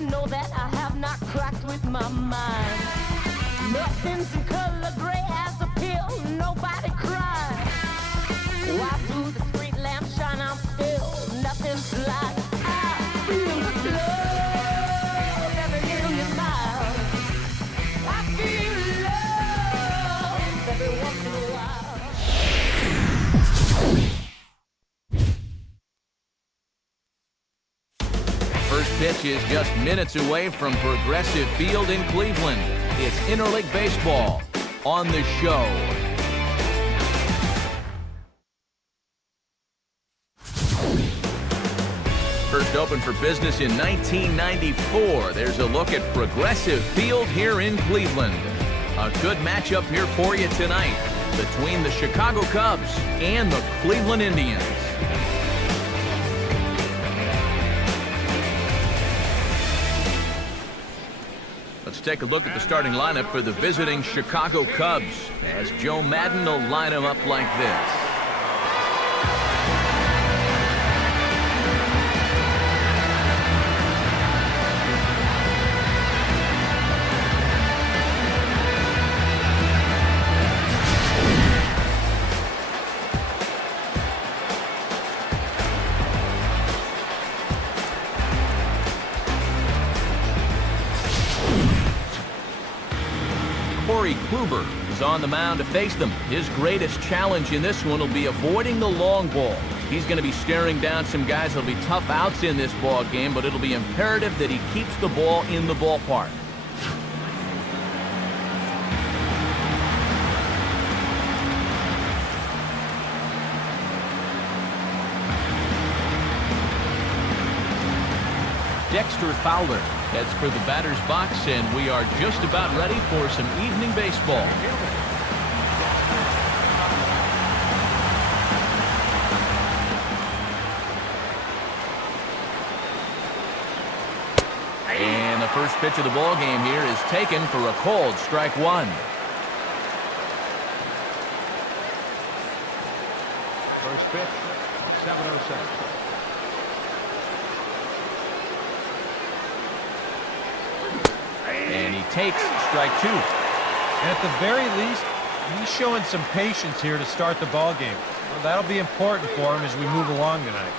know that I have not cracked with my mind. Nothing's in color gray as a pill, nobody cries. Why through the street lamp shine, I'm still nothing's like. I feel the love every million miles. I feel love every once in a while. First pitch is just minutes away from Progressive Field in Cleveland. It's Interleague Baseball on the show. First opened for business in 1994. There's a look at Progressive Field here in Cleveland. A good matchup here for you tonight between the Chicago Cubs and the Cleveland Indians. Let's take a look at the starting lineup for the visiting Chicago Cubs as Joe Madden will line them up like this. Kluber is on the mound to face them. His greatest challenge in this one will be avoiding the long ball. He's going to be staring down some guys. There'll be tough outs in this ball game, but it'll be imperative that he keeps the ball in the ballpark. Dexter Fowler heads for the batter's box, and we are just about ready for some evening baseball. And the first pitch of the ball game here is taken for a called strike one. First pitch, 7:07. And he takes strike two. And at the very least, he's showing some patience here to start the ball game. Well, that'll be important for him as we move along tonight.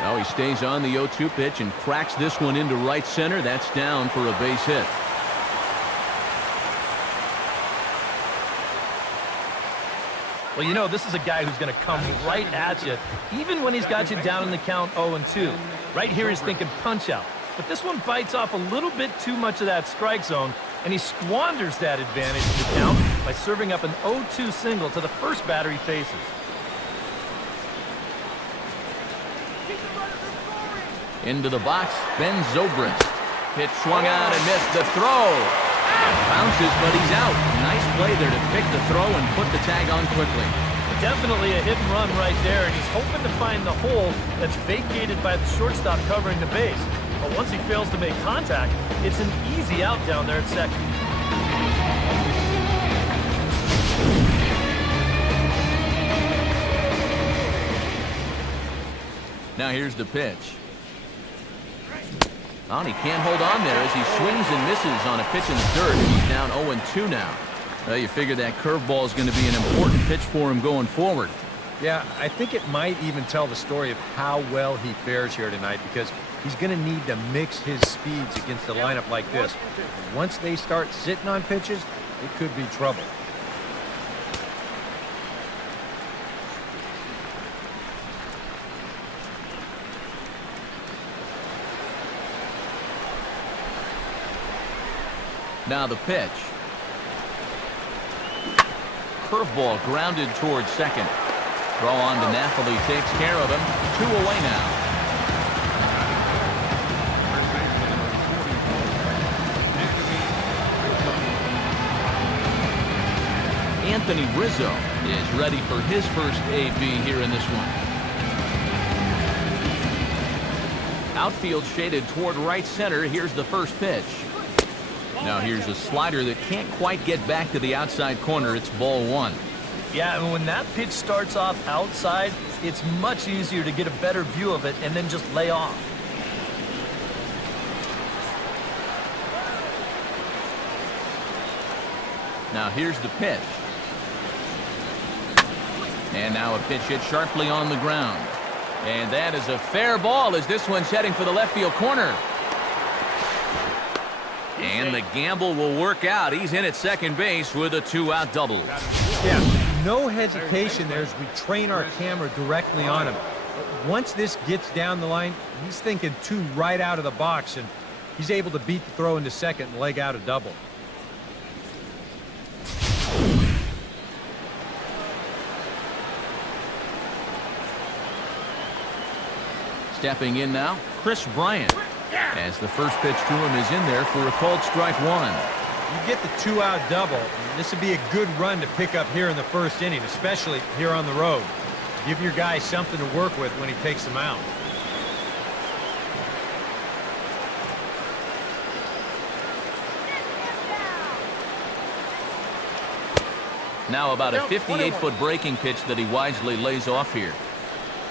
Now he stays on the 0-2 pitch and cracks this one into right center. That's down for a base hit. Well, you know, this is a guy who's going to come right at you, even when he's got you down in the count 0-2. Right here he's thinking punch out. But this one bites off a little bit too much of that strike zone, and he squanders that advantage in the count by serving up an 0-2 single to the first batter he faces. Into the box, Ben Zobrist. Pitch swung out and missed the throw. Bounces, but he's out. Nice play there to pick the throw and put the tag on quickly. Definitely a hit and run right there, and he's hoping to find the hole that's vacated by the shortstop covering the base. But once he fails to make contact, it's an easy out down there at second. Now here's the pitch. Oh, and he can't hold on there as he swings and misses on a pitch in the dirt. He's down 0-2 now. Well, you figure that curveball is going to be an important pitch for him going forward. Yeah, I think it might even tell the story of how well he fares here tonight, because he's going to need to mix his speeds against a lineup like this. Once they start sitting on pitches, it could be trouble. Now the pitch. Curveball grounded towards second. Throw on to Napoli takes care of him. 2 away now. Anthony Rizzo is ready for his first AB here in this one. Outfield shaded toward right center. Here's the first pitch. Now here's a slider that can't quite get back to the outside corner. It's ball one. Yeah, and when that pitch starts off outside, it's much easier to get a better view of it and then just lay off. Now here's the pitch. And now a pitch hit sharply on the ground. And that is a fair ball as this one's heading for the left field corner. And the gamble will work out. He's in at second base with a 2-out double. Yeah, no hesitation there as we train our camera directly on him. Once this gets down the line, he's thinking 2 right out of the box, and he's able to beat the throw into second and leg out a double. Stepping in now, Chris Bryant. As the first pitch to him is in there for a called strike one. You get the 2-out double. This would be a good run to pick up here in the first inning, especially here on the road. Give your guy something to work with when he takes them out. Now about a 58-foot breaking pitch that he wisely lays off here.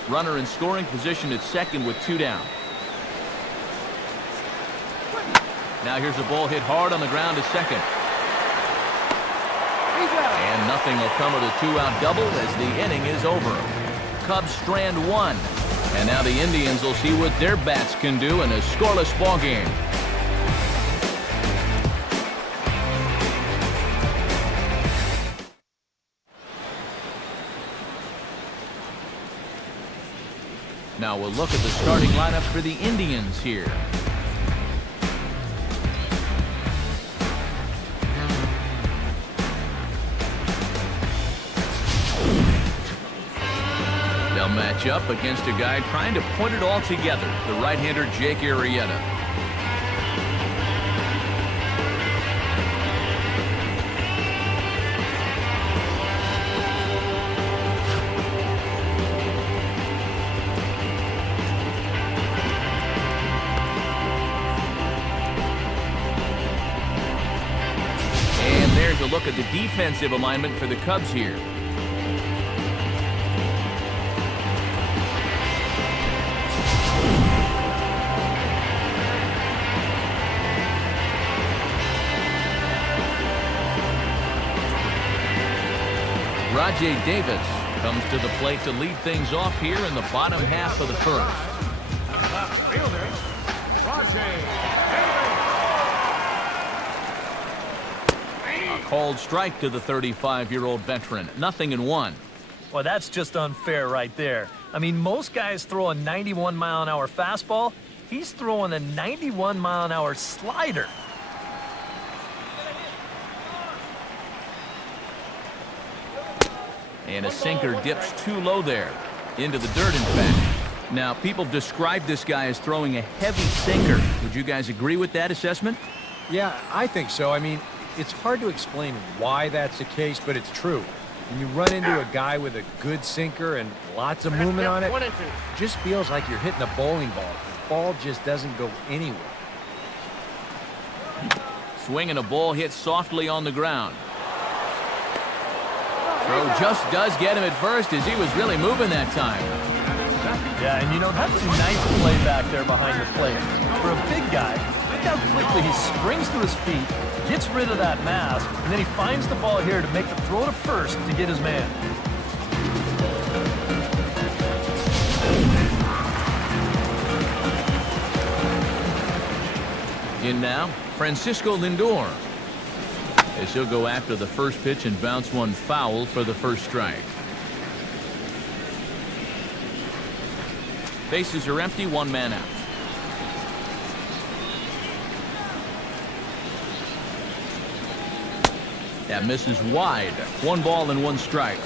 Runner in scoring position at second with 2 down. Now here's a ball hit hard on the ground to second. And nothing will come of the 2-out double as the inning is over. Cubs strand 1. And now the Indians will see what their bats can do in a scoreless ball game. Now we'll look at the starting lineup for the Indians here. They'll match up against a guy trying to put it all together, the right-hander Jake Arrieta. And there's a look at the defensive alignment for the Cubs here. Rajay Davis comes to the plate to lead things off here in the bottom half of the first. Left fielder, Rajay Davis. A called strike to the 35-year-old veteran. 0-1. Well, that's just unfair right there. I mean, most guys throw a 91-mile-an-hour fastball. He's throwing a 91-mile-an-hour slider. And a sinker dips too low there. Into the dirt, in fact. Now, people describe this guy as throwing a heavy sinker. Would you guys agree with that assessment? Yeah, I think so. I mean, it's hard to explain why that's the case, but it's true. When you run into a guy with a good sinker and lots of movement on it, it just feels like you're hitting a bowling ball. The ball just doesn't go anywhere. Swinging a ball hit softly on the ground. Throw just does get him at first as he was really moving that time. Yeah, and you know, that's a nice play back there behind the plate. For a big guy, look how quickly he springs to his feet, gets rid of that mass, and then he finds the ball here to make the throw to first to get his man. In now, Francisco Lindor. As he'll go after the first pitch and bounce one foul for the first strike. Bases are empty, 1 man out. That misses wide. 1 ball and 1 strike.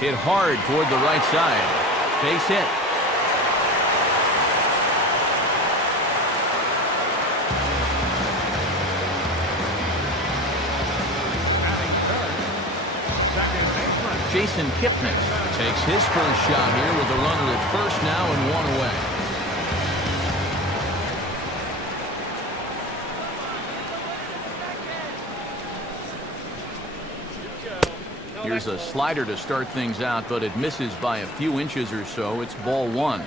Hit hard toward the right side. Base hit. Jason Kipnis takes his first shot here with the runner at first now and one away. Here's a slider to start things out, but it misses by a few inches or so. It's ball one.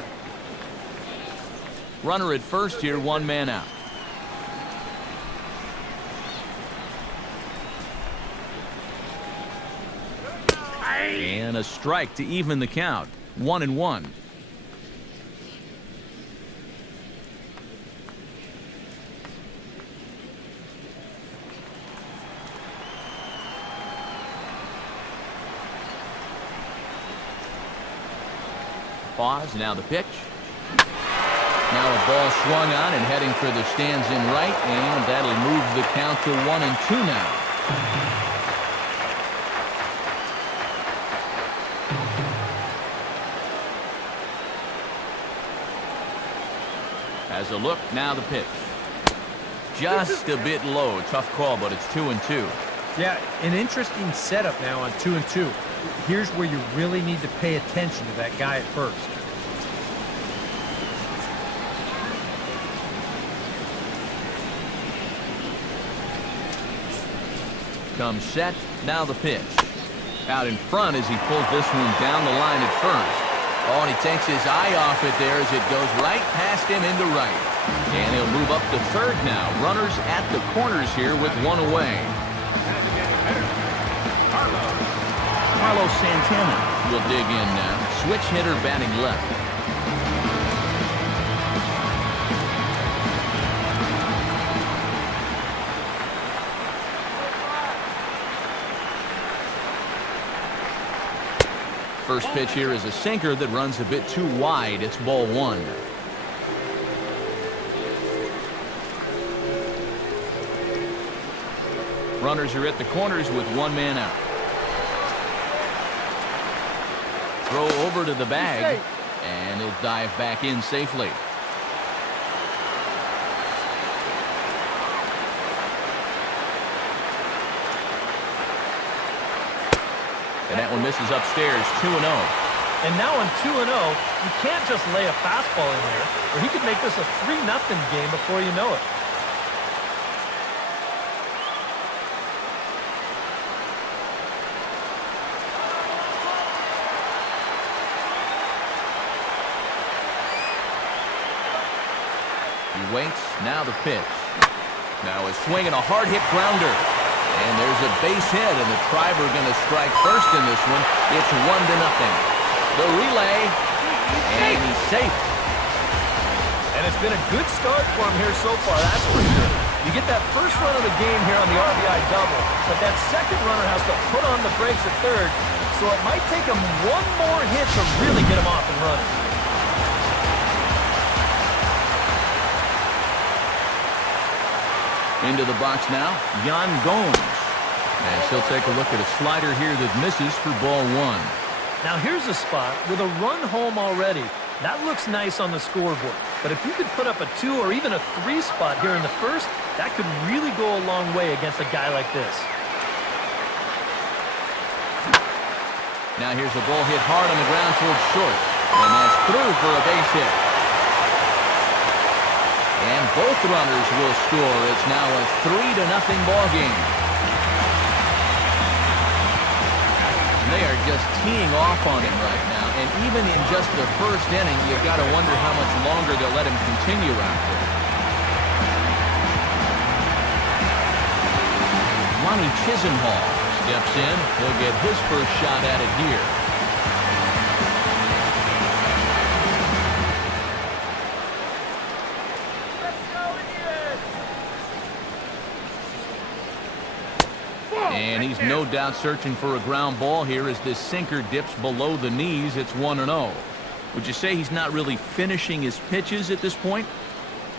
Runner at first here, one man out. And a strike to even the count. 1-1. Pause, now the pitch. Now a ball swung on and heading for the stands in right, and that'll move the count to 1-2 now. Has a look, now the pitch. Just a bit low, tough call, but it's 2-2. Yeah, an interesting setup now on 2-2. Here's where you really need to pay attention to that guy at first. Comes set, now the pitch. Out in front as he pulls this one down the line at first. Oh, and he takes his eye off it there as it goes right past him into right. And he'll move up to third now. Runners at the corners here with one away. Carlos Santana will dig in now. Switch hitter batting left. First pitch here is a sinker that runs a bit too wide. It's ball one. Runners are at the corners with one man out. Throw over to the bag, and he'll dive back in safely. And that one misses upstairs, 2-0. And now on 2-0, you can't just lay a fastball in there, or he could make this a 3-0 game before you know it. He waits, now the pitch. Now a swing and a hard hit grounder. And there's a base hit, and the Tribe are going to strike first in this one. It's 1-0. The relay, and he's safe. And it's been a good start for him here so far, that's for sure. You get that first run of the game here on the RBI double, but that second runner has to put on the brakes at third, so it might take him one more hit to really get him off and running. Into the box now, Yan Gomes. And he'll take a look at a slider here that misses for ball one. Now here's a spot with a run home already. That looks nice on the scoreboard. But if you could put up a 2 or even a 3 spot here in the first, that could really go a long way against a guy like this. Now here's a ball hit hard on the ground towards short. And that's through for a base hit. And both runners will score. It's now a 3-0 ball game. And they are just teeing off on him right now. And even in just the first inning, you've got to wonder how much longer they'll let him continue out there. Ronnie Chisenhall steps in. He'll get his first shot at it here. And he's no doubt searching for a ground ball here as this sinker dips below the knees. It's 1-0. Would you say he's not really finishing his pitches at this point?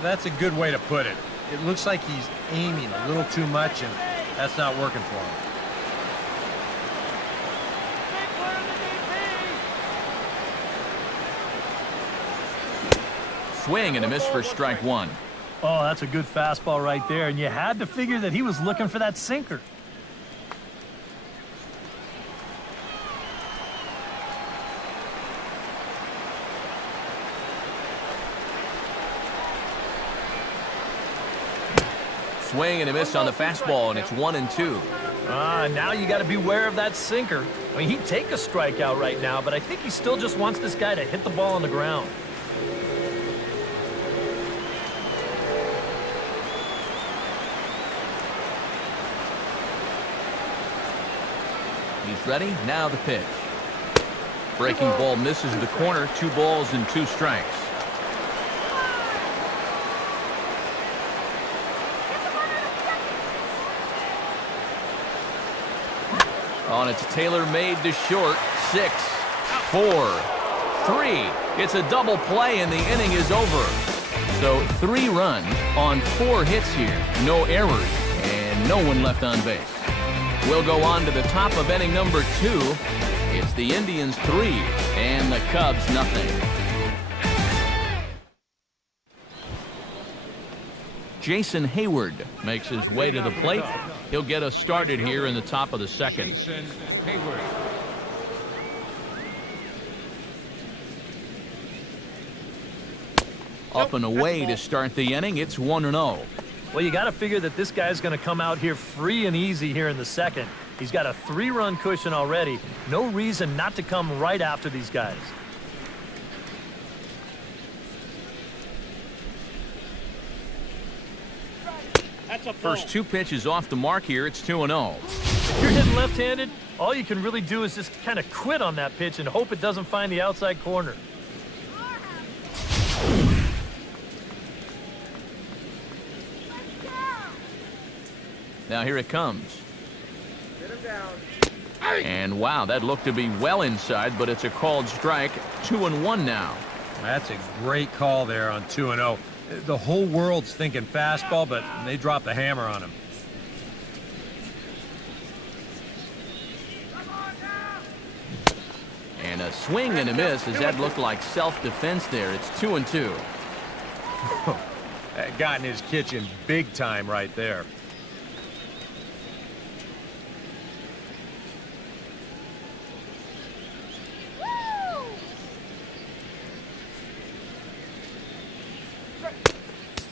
That's a good way to put it. It looks like he's aiming a little too much, and that's not working for him. Swing and a miss for strike one. Oh, that's a good fastball right there, and you had to figure that he was looking for that sinker. swing and a miss on the fastball, and it's 1-2. Now you got to beware of that sinker. I mean, he'd take a strikeout right now, but I think he still just wants this guy to hit the ball on the ground. He's ready. Now the pitch. Breaking ball misses the corner. 2 balls and 2 strikes. On its tailor-made to short. 6, 4, 3. It's a double play and the inning is over. So 3 runs on 4 hits here. No errors and no one left on base. We'll go on to the top of inning number 2. It's the Indians 3 and the Cubs nothing. Jason Hayward makes his way to the plate. He'll get us started here in the top of the second. Jason Hayward. Up and away to start the inning. It's 1-0. Well, you got to figure that this guy's going to come out here free and easy here in the second. He's got a 3-run cushion already. No reason not to come right after these guys. First 2 pitches off the mark here. It's 2-0. If you're hitting left-handed, all you can really do is just kind of quit on that pitch and hope it doesn't find the outside corner. Now here it comes. And wow, that looked to be well inside, but it's a called strike. 2-1 now. That's a great call there on 2-0. The whole world's thinking fastball, but they dropped the hammer on him. And a swing and a miss as that looked like self-defense there. It's 2-2. That got in his kitchen big time right there.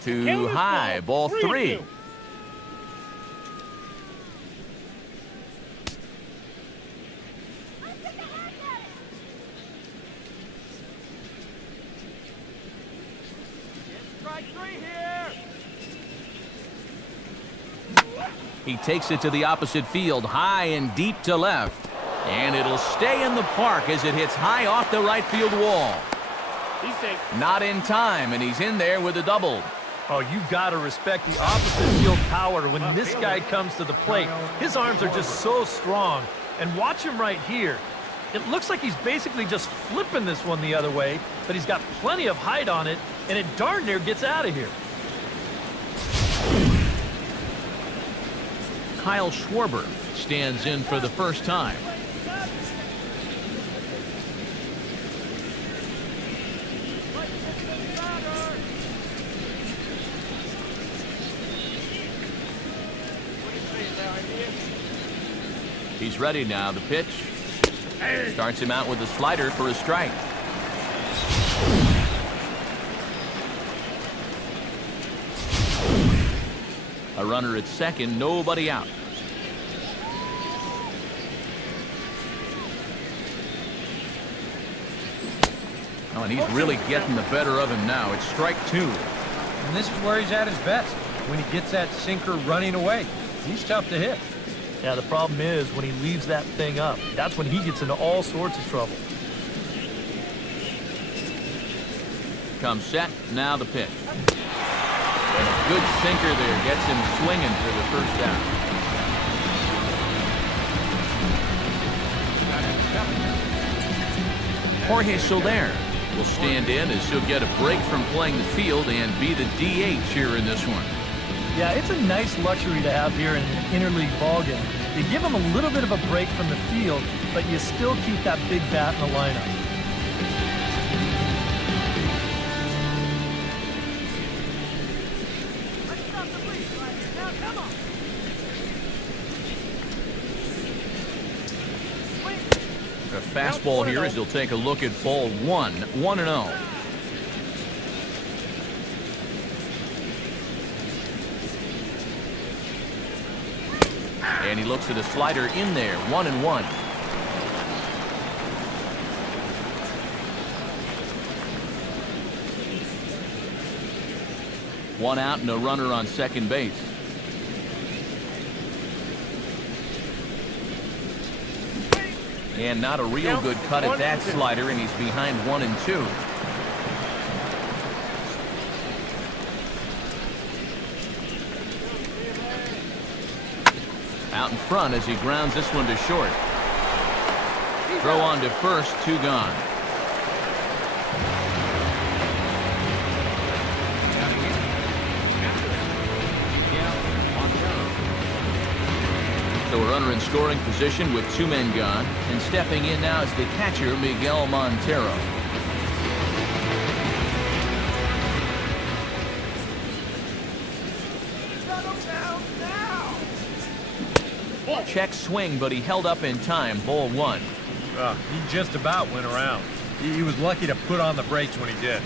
Too high. Ball 3. He takes it to the opposite field, high and deep to left. And it'll stay in the park as it hits high off the right field wall. Not in time, and he's in there with a double. Oh, you got to respect the opposite field power when this guy comes to the plate. His arms are just so strong. And watch him right here. It looks like he's basically just flipping this one the other way, but he's got plenty of height on it, and it darn near gets out of here. Kyle Schwarber stands in for the first time. He's ready now. The pitch starts him out with a slider for a strike. A runner at second, nobody out. Oh, and he's really getting the better of him now. It's strike 2. And this is where he's at his best, when he gets that sinker running away. He's tough to hit. Yeah, the problem is when he leaves that thing up, that's when he gets into all sorts of trouble. Comes set, now the pitch. And a good sinker there gets him swinging for the first out. Jorge Soler will stand in as he'll get a break from playing the field and be the DH here in this one. Yeah, it's a nice luxury to have here in an interleague ballgame. You give him a little bit of a break from the field, but you still keep that big bat in the lineup. A fastball here as he'll take a look at ball 1, 1-0. And he looks at a slider in there, 1-1. One out and a runner on second base. And not a real good cut at that slider, and he's behind 1-2. Out in front as he grounds this one to short. Throw on to first, 2 gone. So a runner in scoring position with 2 men gone, and stepping in now is the catcher, Miguel Montero. Check swing, but he held up in time. Ball 1. He just about went around. He was lucky to put on the brakes when he did.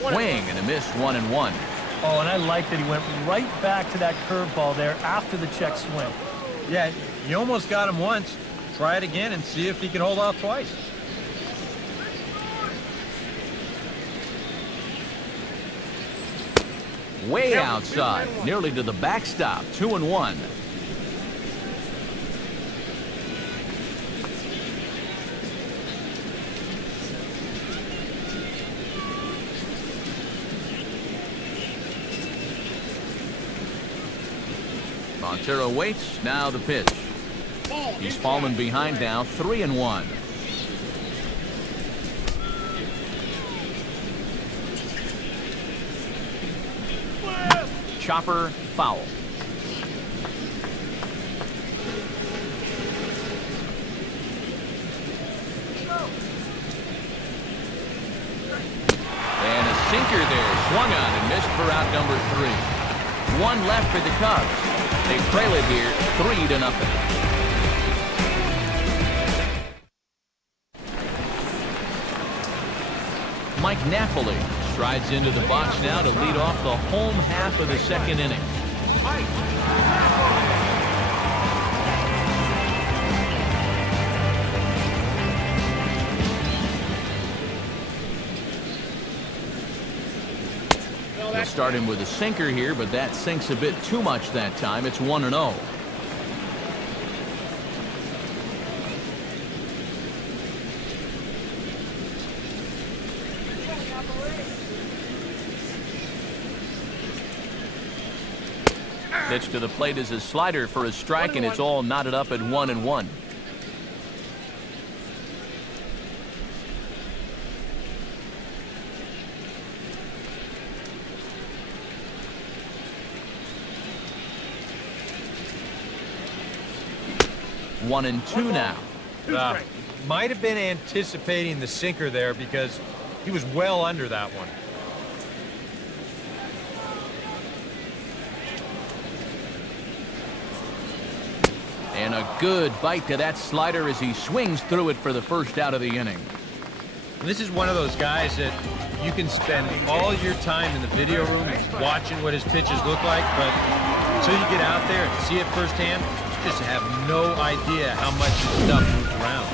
Swing and a miss, 1-1. Oh, and I like that he went right back to that curveball there after the check swing. Yeah, he almost got him once. Try it again and see if he can hold off twice. Way outside, nearly to the backstop, 2-1. Montero waits, now the pitch. He's fallen behind now, 3-1. Chopper, foul. And a sinker there, swung on and missed for out number 3. 1 left for the Cubs. They trail it here, 3-0. Mike Napoli strides into the box now to lead off the home half of the second inning. They'll start him with a sinker here, but that sinks a bit too much that time. It's 1-0. Pitch to the plate is a slider for a strike, and it's all knotted up at 1-1. One and two now. Might have been anticipating the sinker there because he was well under that one. And a good bite to that slider as he swings through it for the first out of the inning. This is one of those guys that you can spend all your time in the video room watching what his pitches look like, but until you get out there and see it firsthand, you just have no idea how much his stuff moves around.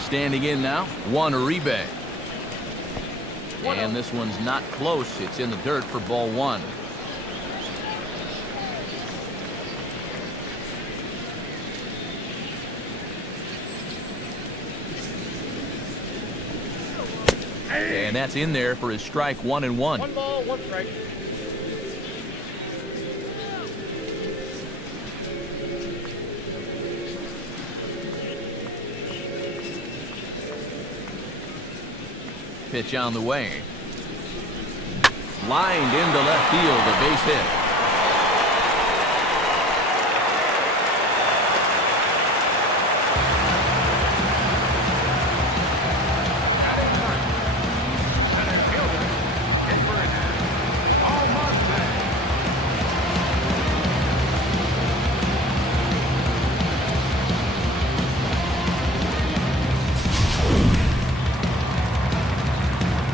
Standing in now, Juan Uribe. And this one's not close. It's in the dirt for ball 1. And that's in there for his strike, 1-1. 1 ball, 1 strike. Pitch on the way. Lined into left field, a base hit.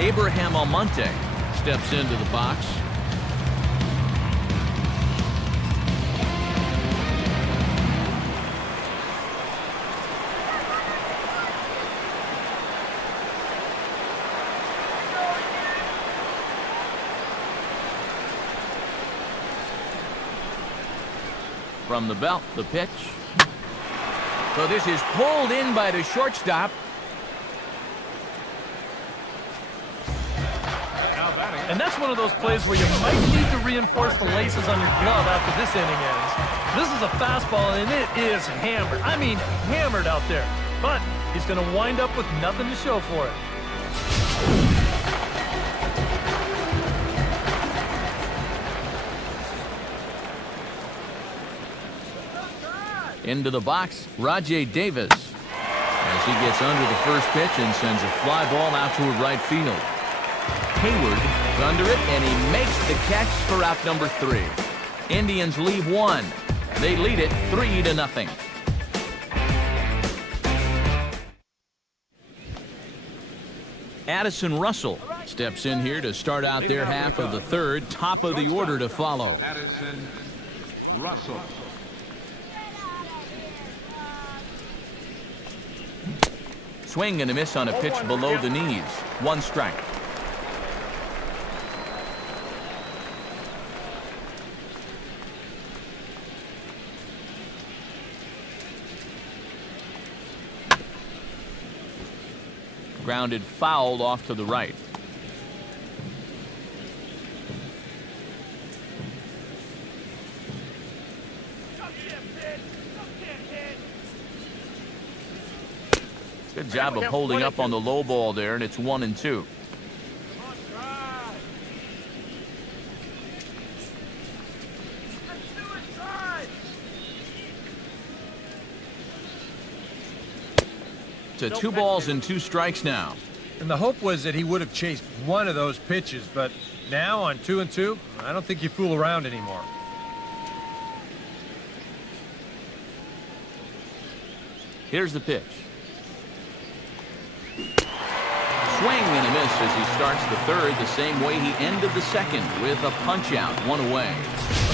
Abraham Almonte steps into the box. From the belt, the pitch. So this is pulled in by the shortstop. And that's one of those plays where you might need to reinforce the laces on your glove after this inning ends. This is a fastball, and it is hammered. I mean, hammered out there. But he's going to wind up with nothing to show for it. Into the box, Rajay Davis, as he gets under the first pitch and sends a fly ball out to right field. Hayward is under it, and he makes the catch for out number 3. Indians leave 1. They lead it 3-0. Addison Russell steps in here to start out their half of the third. Top of the order to follow. Addison Russell. Swing and a miss on a pitch below the knees. 1 strike. Grounded foul off to the right. Good job of holding up on the low ball there, and it's 1-2. To 2 balls and 2 strikes now. And the hope was that he would have chased one of those pitches, but now on 2-2, I don't think you fool around anymore. Here's the pitch. Swing and a miss as he starts the third the same way he ended the second, with a punch out, 1 away.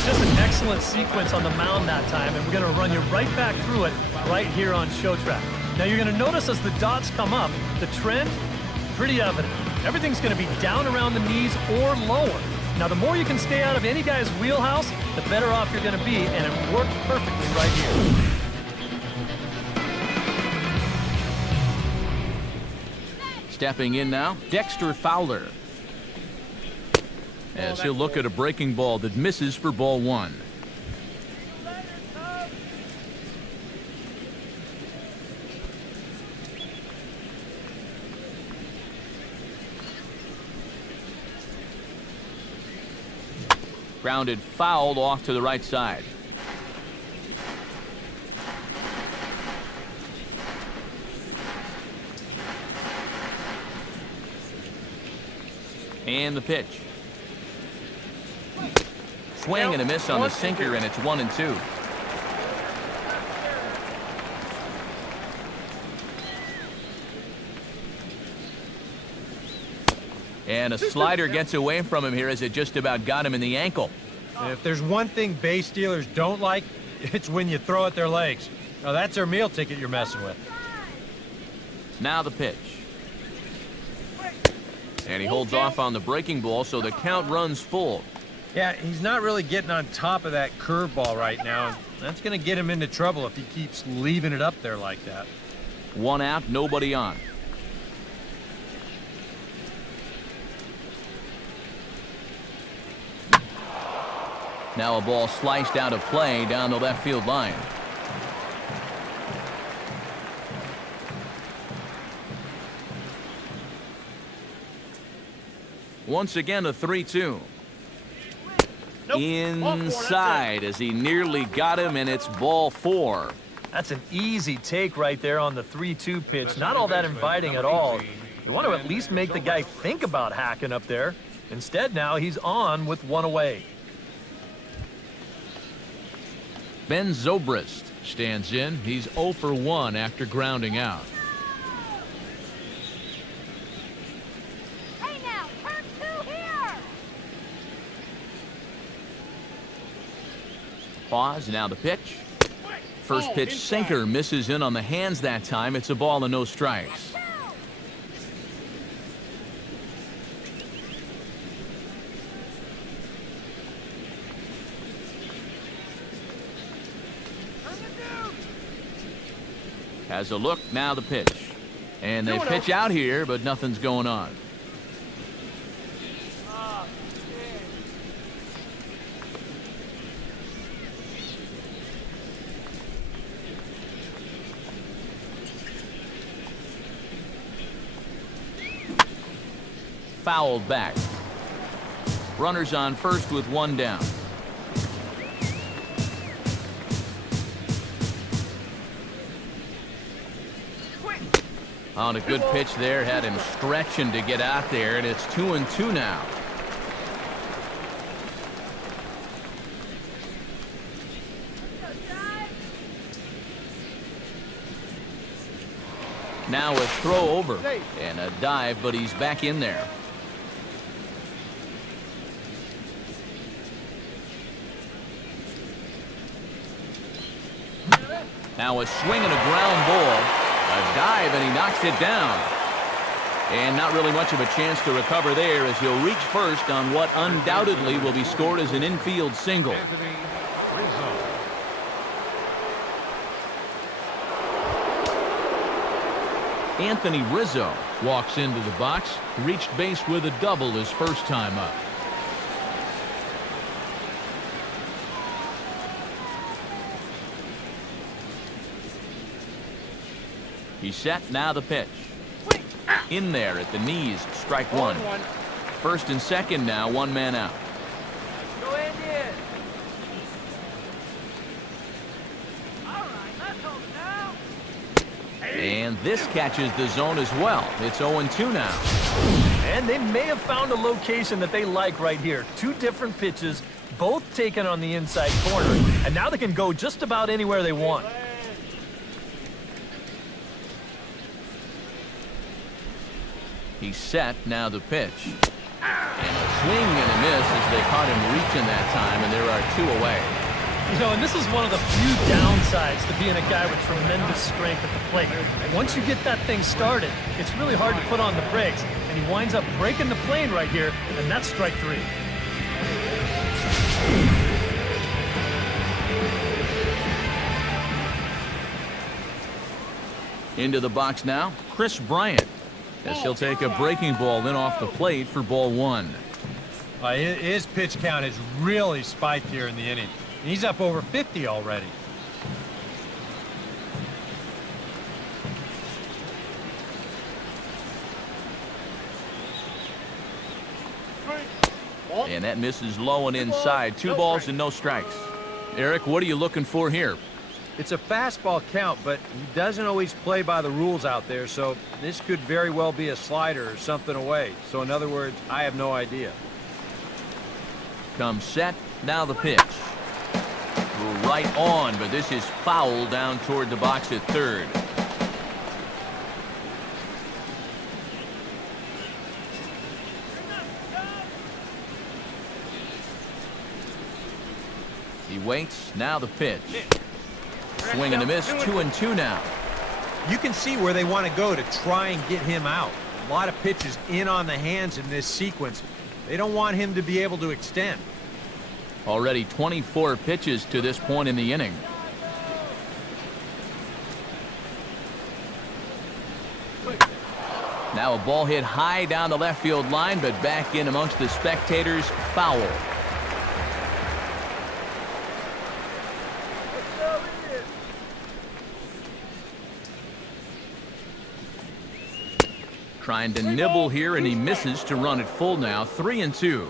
Just an excellent sequence on the mound that time, and we're going to run you right back through it right here on Show Track. Now you're going to notice as the dots come up, the trend, pretty evident. Everything's going to be down around the knees or lower. Now the more you can stay out of any guy's wheelhouse, the better off you're going to be, and it worked perfectly right here. Stepping in now, Dexter Fowler, as he'll look at a breaking ball that misses for ball 1. Grounded foul off to the right side. And the pitch. Swing and a miss on the sinker, and it's 1-2. And a slider gets away from him here as it just about got him in the ankle. And if there's one thing base stealers don't like, it's when you throw at their legs. Now that's their meal ticket you're messing with. Now the pitch. And he holds off on the breaking ball, so the count runs full. Yeah, he's not really getting on top of that curveball right now. That's going to get him into trouble if he keeps leaving it up there like that. 1 out, nobody on. Now a ball sliced out of play down the left field line. Once again, a 3-2. Nope. Inside as he nearly got him, and it's ball 4. That's an easy take right there on the 3-2 pitch. Not all that inviting at all. You want to at least make the guy think about hacking up there. Instead, now he's on with 1 away. Ben Zobrist stands in. He's 0 for 1 after grounding out. Pause, now the pitch. First pitch sinker misses in on the hands that time. It's a ball and no strikes. Has a look, now the pitch. And they pitch out here, but nothing's going on. Fouled back. Runners on first with one down. On a good pitch there, had him stretching to get out there, and it's 2-2 now. Now a throw over and a dive, but he's back in there. Now a swing and a ground ball. A dive, and he knocks it down. And not really much of a chance to recover there as he'll reach first on what undoubtedly will be scored as an infield single. Anthony Rizzo walks into the box, reached base with a double his first time up. He's set, now the pitch. In there at the knees, strike one. First and second now, one man out. Go Indians. All right, let's go now. And this catches the zone as well. It's 0-2 now. And they may have found a location that they like right here. Two different pitches, both taken on the inside corner. And now they can go just about anywhere they want. He's set, now the pitch. And a swing and a miss as they caught him reaching that time, and there are two away. You know, and this is one of the few downsides to being a guy with tremendous strength at the plate. Once you get that thing started, it's really hard to put on the brakes, and he winds up breaking the plane right here, and that's strike three. Into the box now, Chris Bryant, as he'll take a breaking ball in off the plate for ball one. His pitch count has really spiked here in the inning. He's up over 50 already. And that misses low and inside. Two balls and no strikes. Eric, what are you looking for here? It's a fastball count, but he doesn't always play by the rules out there, so this could very well be a slider or something away. So in other words, I have no idea. Comes set, now the pitch. Right on, but this is foul down toward the box at third. He waits, now the pitch. Swing and a miss, 2-2 now. You can see where they want to go to try and get him out. A lot of pitches in on the hands in this sequence. They don't want him to be able to extend. Already 24 pitches to this point in the inning. Now a ball hit high down the left field line, but back in amongst the spectators, foul. Trying to nibble here, and he misses to run it full now, 3-2.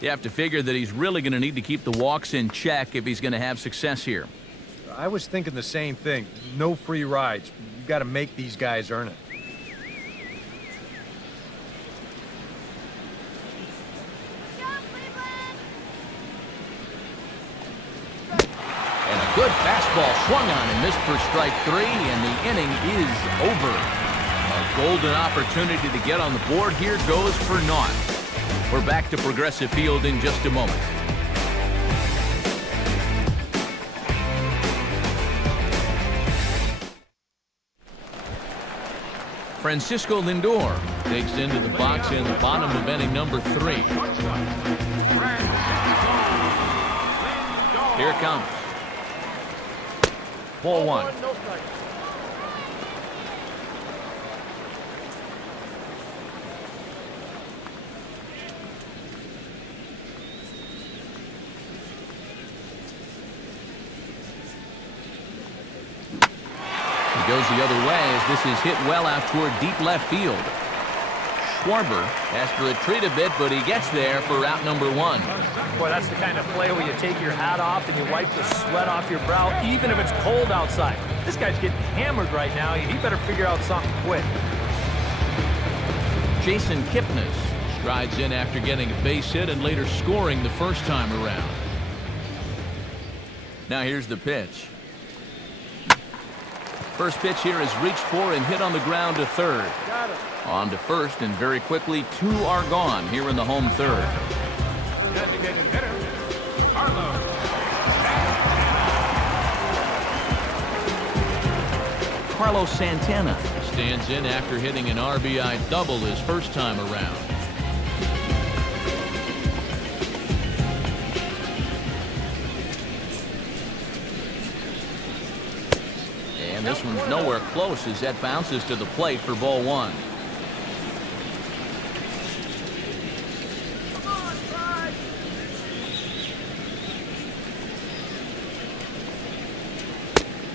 You have to figure that he's really going to need to keep the walks in check if he's going to have success here. I was thinking the same thing. No free rides. You got to make these guys earn it. And a good fastball swung on and missed for strike three, and the inning is over. A golden opportunity to get on the board here goes for naught. We're back to Progressive Field in just a moment. Francisco Lindor takes into the box in the bottom of inning number 3. Here it comes. Ball 1. Goes the other way as this is hit well out toward deep left field. Schwarber has to retreat a bit, but he gets there for out number 1. Boy, that's the kind of play where you take your hat off and you wipe the sweat off your brow, even if it's cold outside. This guy's getting hammered right now. He better figure out something quick. Jason Kipnis strides in after getting a base hit and later scoring the first time around. Now here's the pitch. First pitch here is reached for and hit on the ground to third. On to first, and very quickly 2 are gone here in the home third. Designated hitter, Carlos. Carlos Santana stands in after hitting an RBI double his first time around. And this one's nowhere close as that bounces to the plate for ball 1.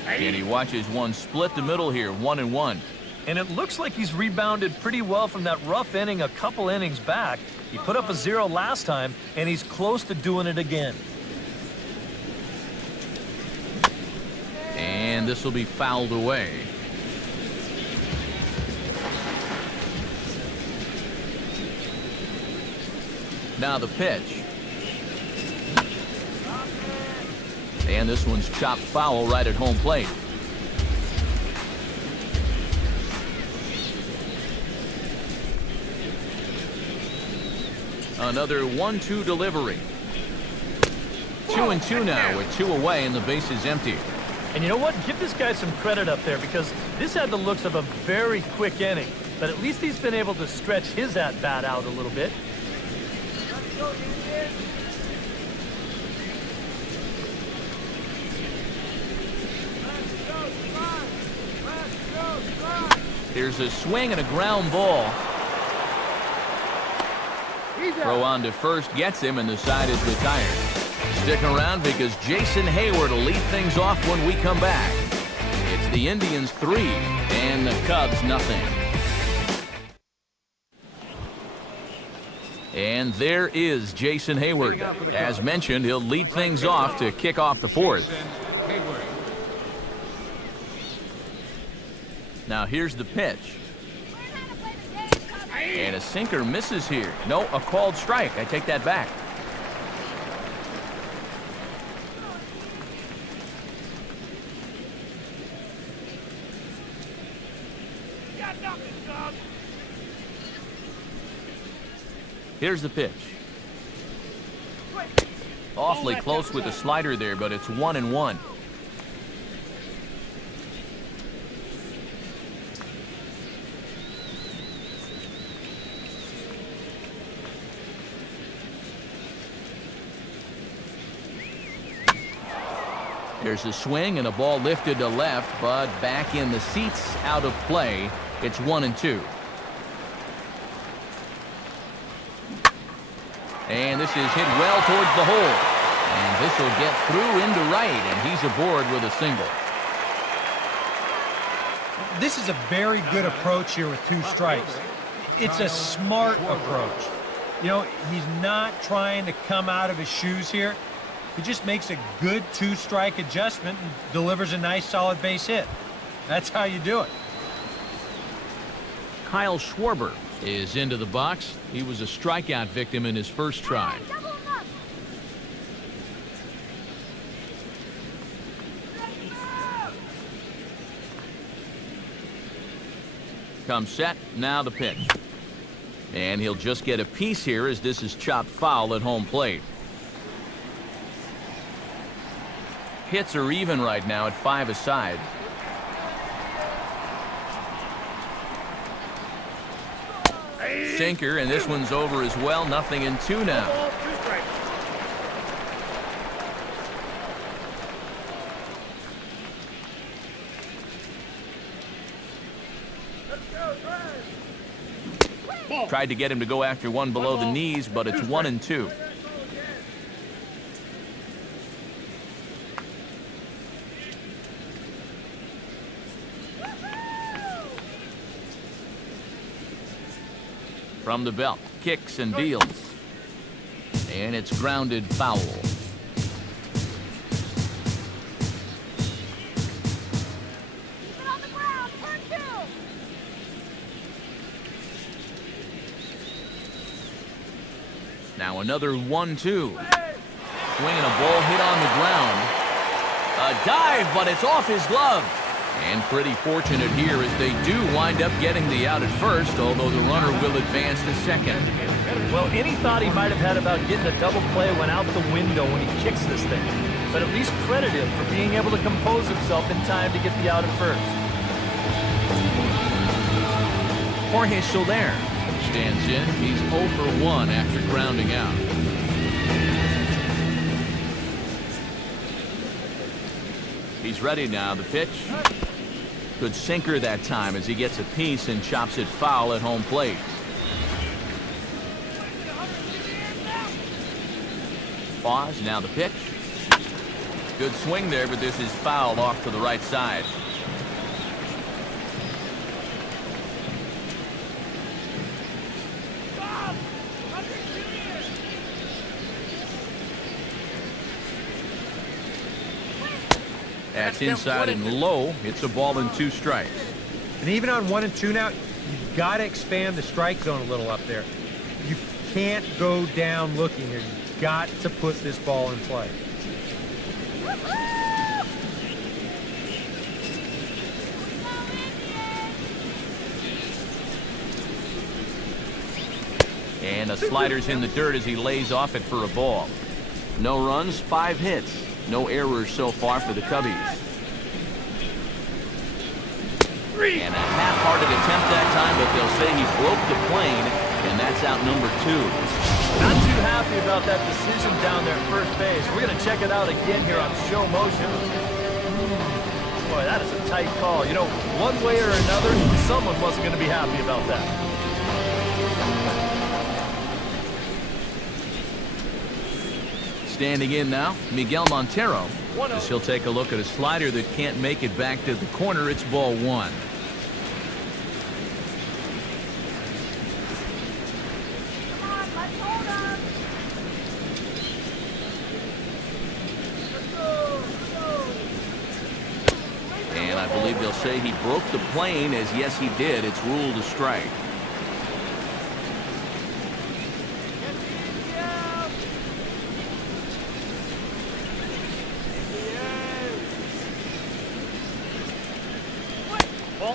And he watches one split the middle here, 1-1. And it looks like he's rebounded pretty well from that rough inning a couple innings back. He put up a 0 last time, and he's close to doing it again. And this will be fouled away. Now the pitch. And this one's chopped foul right at home plate. Another 1-2 delivery. 2-2 now with 2 away and the base is empty. And you know what? Give this guy some credit up there because this had the looks of a very quick inning. But at least he's been able to stretch his at-bat out a little bit. Here's a swing and a ground ball. Throw on to first gets him, and the side is retired. Stick around because Jason Hayward will lead things off when we come back. It's the Indians 3 and the Cubs nothing. And there is Jason Hayward. As mentioned, he'll lead things off to kick off the 4th. Now here's the pitch. And a sinker misses here. No, a called strike. I take that back. Here's the pitch. Awfully close with the slider there, but it's 1-1. There's a swing and a ball lifted to left, but back in the seats, out of play. It's 1-2. And this is hit well towards the hole. And this will get through into right, and he's aboard with a single. This is a very good approach here with 2 strikes. It's a smart approach. You know, he's not trying to come out of his shoes here. He just makes a good 2-strike adjustment and delivers a nice solid base hit. That's how you do it. Kyle Schwarber is into the box. He was a strikeout victim in his first try. Comes set, now the pitch. And he'll just get a piece here as this is chopped foul at home plate. Hits are even right now at 5 aside. sinker, and this one's over as well. 0-2 now. Ball, 2 strikes. Ball. Tried to get him to go after one below the knees, but it's 1-2. From the belt, kicks and deals. And it's grounded foul. Now another 1-2. Swinging a ball hit on the ground. A dive, but it's off his glove. And pretty fortunate here as they do wind up getting the out at first, although the runner will advance to second. Well, any thought he might have had about getting a double play went out the window when he kicks this thing. But at least credit him for being able to compose himself in time to get the out at first. Jorge Soler stands in. He's 0 for 1 after grounding out. He's ready now. The pitch. Good sinker that time as he gets a piece and chops it foul at home plate. Pause. Now the pitch. Good swing there, but this is fouled off to the right side. That's inside and low. It's a ball and 2 strikes. And even on 1-2 now, you've got to expand the strike zone a little up there. You can't go down looking here. You've got to put this ball in play. And a slider's in the dirt as he lays off it for a ball. No runs, 5 hits. No errors so far for the Cubbies. And a half-hearted attempt that time, but they'll say he broke the plane, and that's out number 2. Not too happy about that decision down there at first base. We're going to check it out again here on show motion. Boy, that is a tight call. You know, one way or another, someone wasn't going to be happy about that. Standing in now, Miguel Montero. As he'll take a look at a slider that can't make it back to the corner. It's ball 1. And I believe they'll say he broke the plane, as yes he did. It's ruled a strike.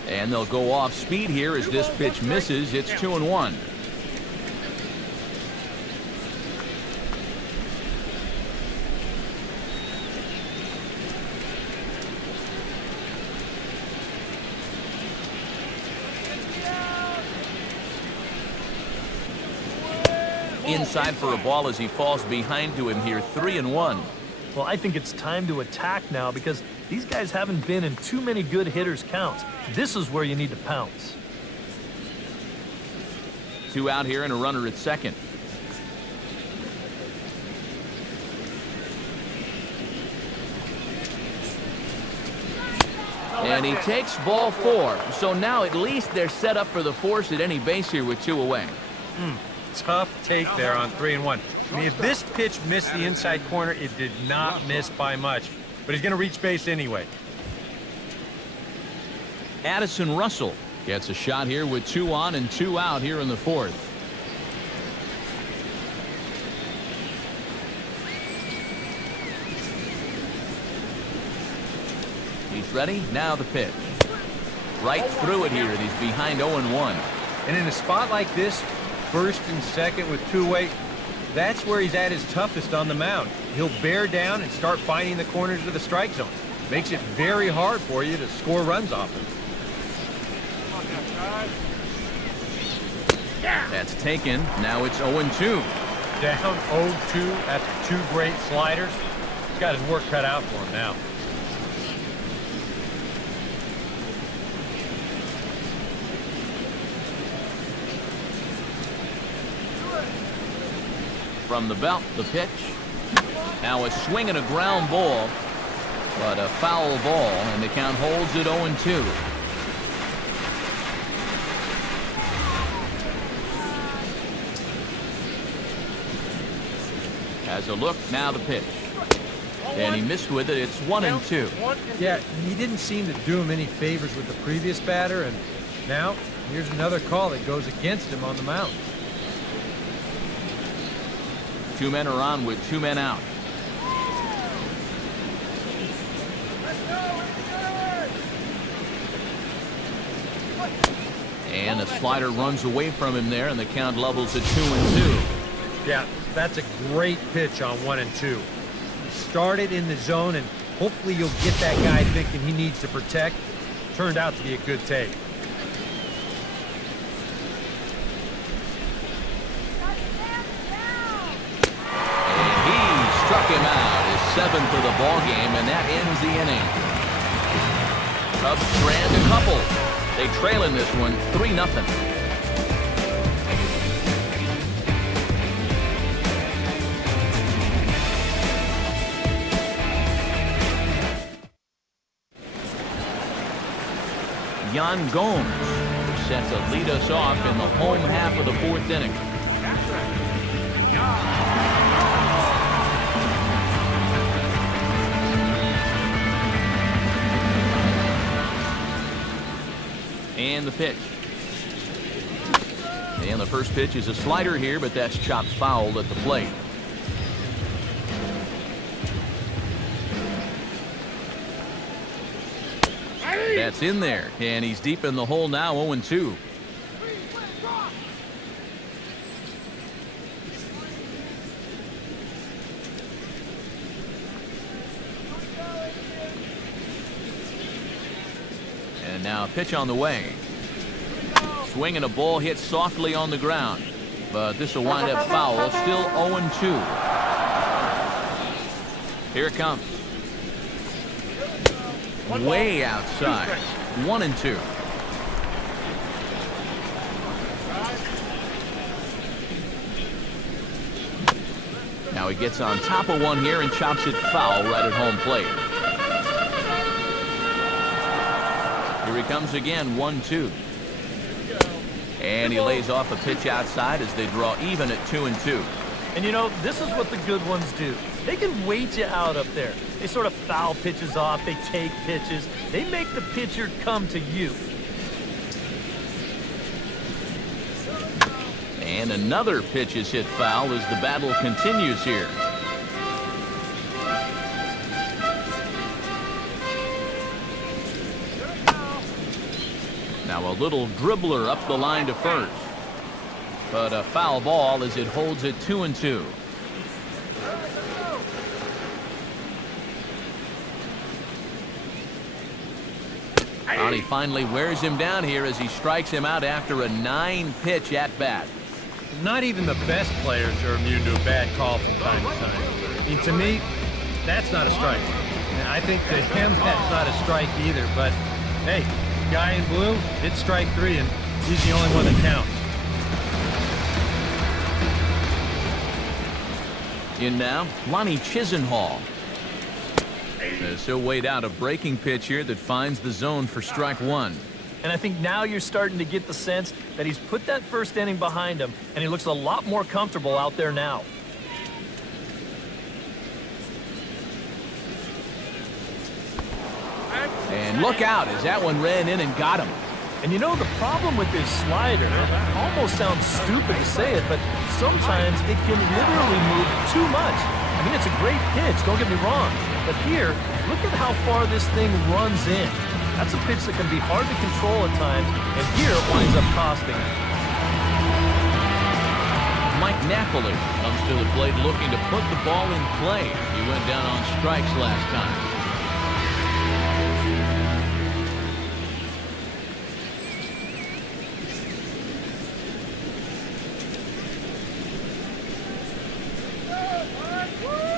And they'll go off speed here as this pitch misses. It's 2-1. Inside for a ball as he falls behind to him here. 3-1. Well, I think it's time to attack now because these guys haven't been in too many good hitters' counts. This is where you need to pounce. 2 out here and a runner at second. And he takes ball 4. So now at least they're set up for the force at any base here with 2 away. Tough take there on 3-1. I mean, if this pitch missed the inside corner, it did not miss by much. But he's going to reach base anyway. Addison Russell gets a shot here with 2 on and 2 out here in the 4th. He's ready. Now the pitch. Right through it here. He's behind 0-1. And in a spot like this, first and second with 2 away, that's where he's at his toughest on the mound. He'll bear down and start finding the corners of the strike zone. Makes it very hard for you to score runs off him. That's taken. Now it's 0-2. Down 0-2 after 2 great sliders. He's got his work cut out for him now. From the belt, the pitch. Now a swing and a ground ball, but a foul ball, and the count holds at 0-2. Has a look, now the pitch. And he missed with it, it's 1-2. Yeah, he didn't seem to do him any favors with the previous batter, and now here's another call that goes against him on the mound. 2 men are on with 2 men out. And a slider runs away from him there, and the count levels at 2-2. Yeah, that's a great pitch on 1-2. Started in the zone, and hopefully you'll get that guy thinking he needs to protect. Turned out to be a good take. Struck him out, his 7th of the ball game, and that ends the inning. Cubs strand a couple. They trail in this one 3-0. Yan Gomes set to lead us off in the home half of the 4th inning. And the pitch. And the first pitch is a slider here, but that's chopped foul at the plate. That's in there, and he's deep in the hole now, 0-2. And now a pitch on the way. Swing and a ball hit softly on the ground, but this will wind up foul. Still 0-2. Here it comes. Way outside. 1-2. Now he gets on top of one here and chops it foul right at home plate. Here he comes again, 1-2. And he lays off a pitch outside as they draw even at 2-2. And you know, this is what the good ones do. They can wait you out up there. They sort of foul pitches off. They take pitches. They make the pitcher come to you. And another pitch is hit foul as the battle continues here. Now a little dribbler up the line to first. But a foul ball as it holds at 2-2. He finally wears him down here as he strikes him out after a 9-pitch at-bat. Not even the best players are immune to a bad call from time to time. I mean, to me, that's not a strike. And I think to him, that's not a strike either. But, hey, guy in blue, it's strike 3, and he's the only one that counts. In now, Lonnie Chisenhall. He'll wait out a breaking pitch here that finds the zone for strike 1. And I think now you're starting to get the sense that he's put that first inning behind him, and he looks a lot more comfortable out there now. And look out as that one ran in and got him. And you know, the problem with this slider, it almost sounds stupid to say it, but sometimes it can literally move too much. I mean, it's a great pitch, don't get me wrong. But here, look at how far this thing runs in. That's a pitch that can be hard to control at times, and here it winds up costing him. Mike Napoli comes to the plate looking to put the ball in play. He went down on strikes last time.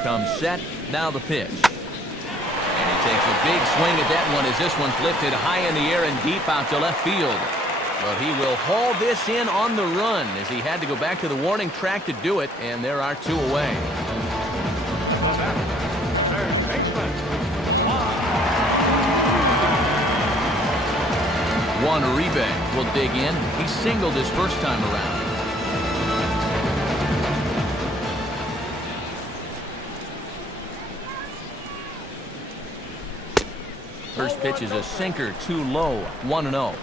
Comes set, now the pitch. And he takes a big swing at that one as this one's lifted high in the air and deep out to left field. But he will haul this in on the run as he had to go back to the warning track to do it, and there are 2 away. Juan Uribe will dig in. He singled his first time around. First pitch is a sinker, too low, 1-0.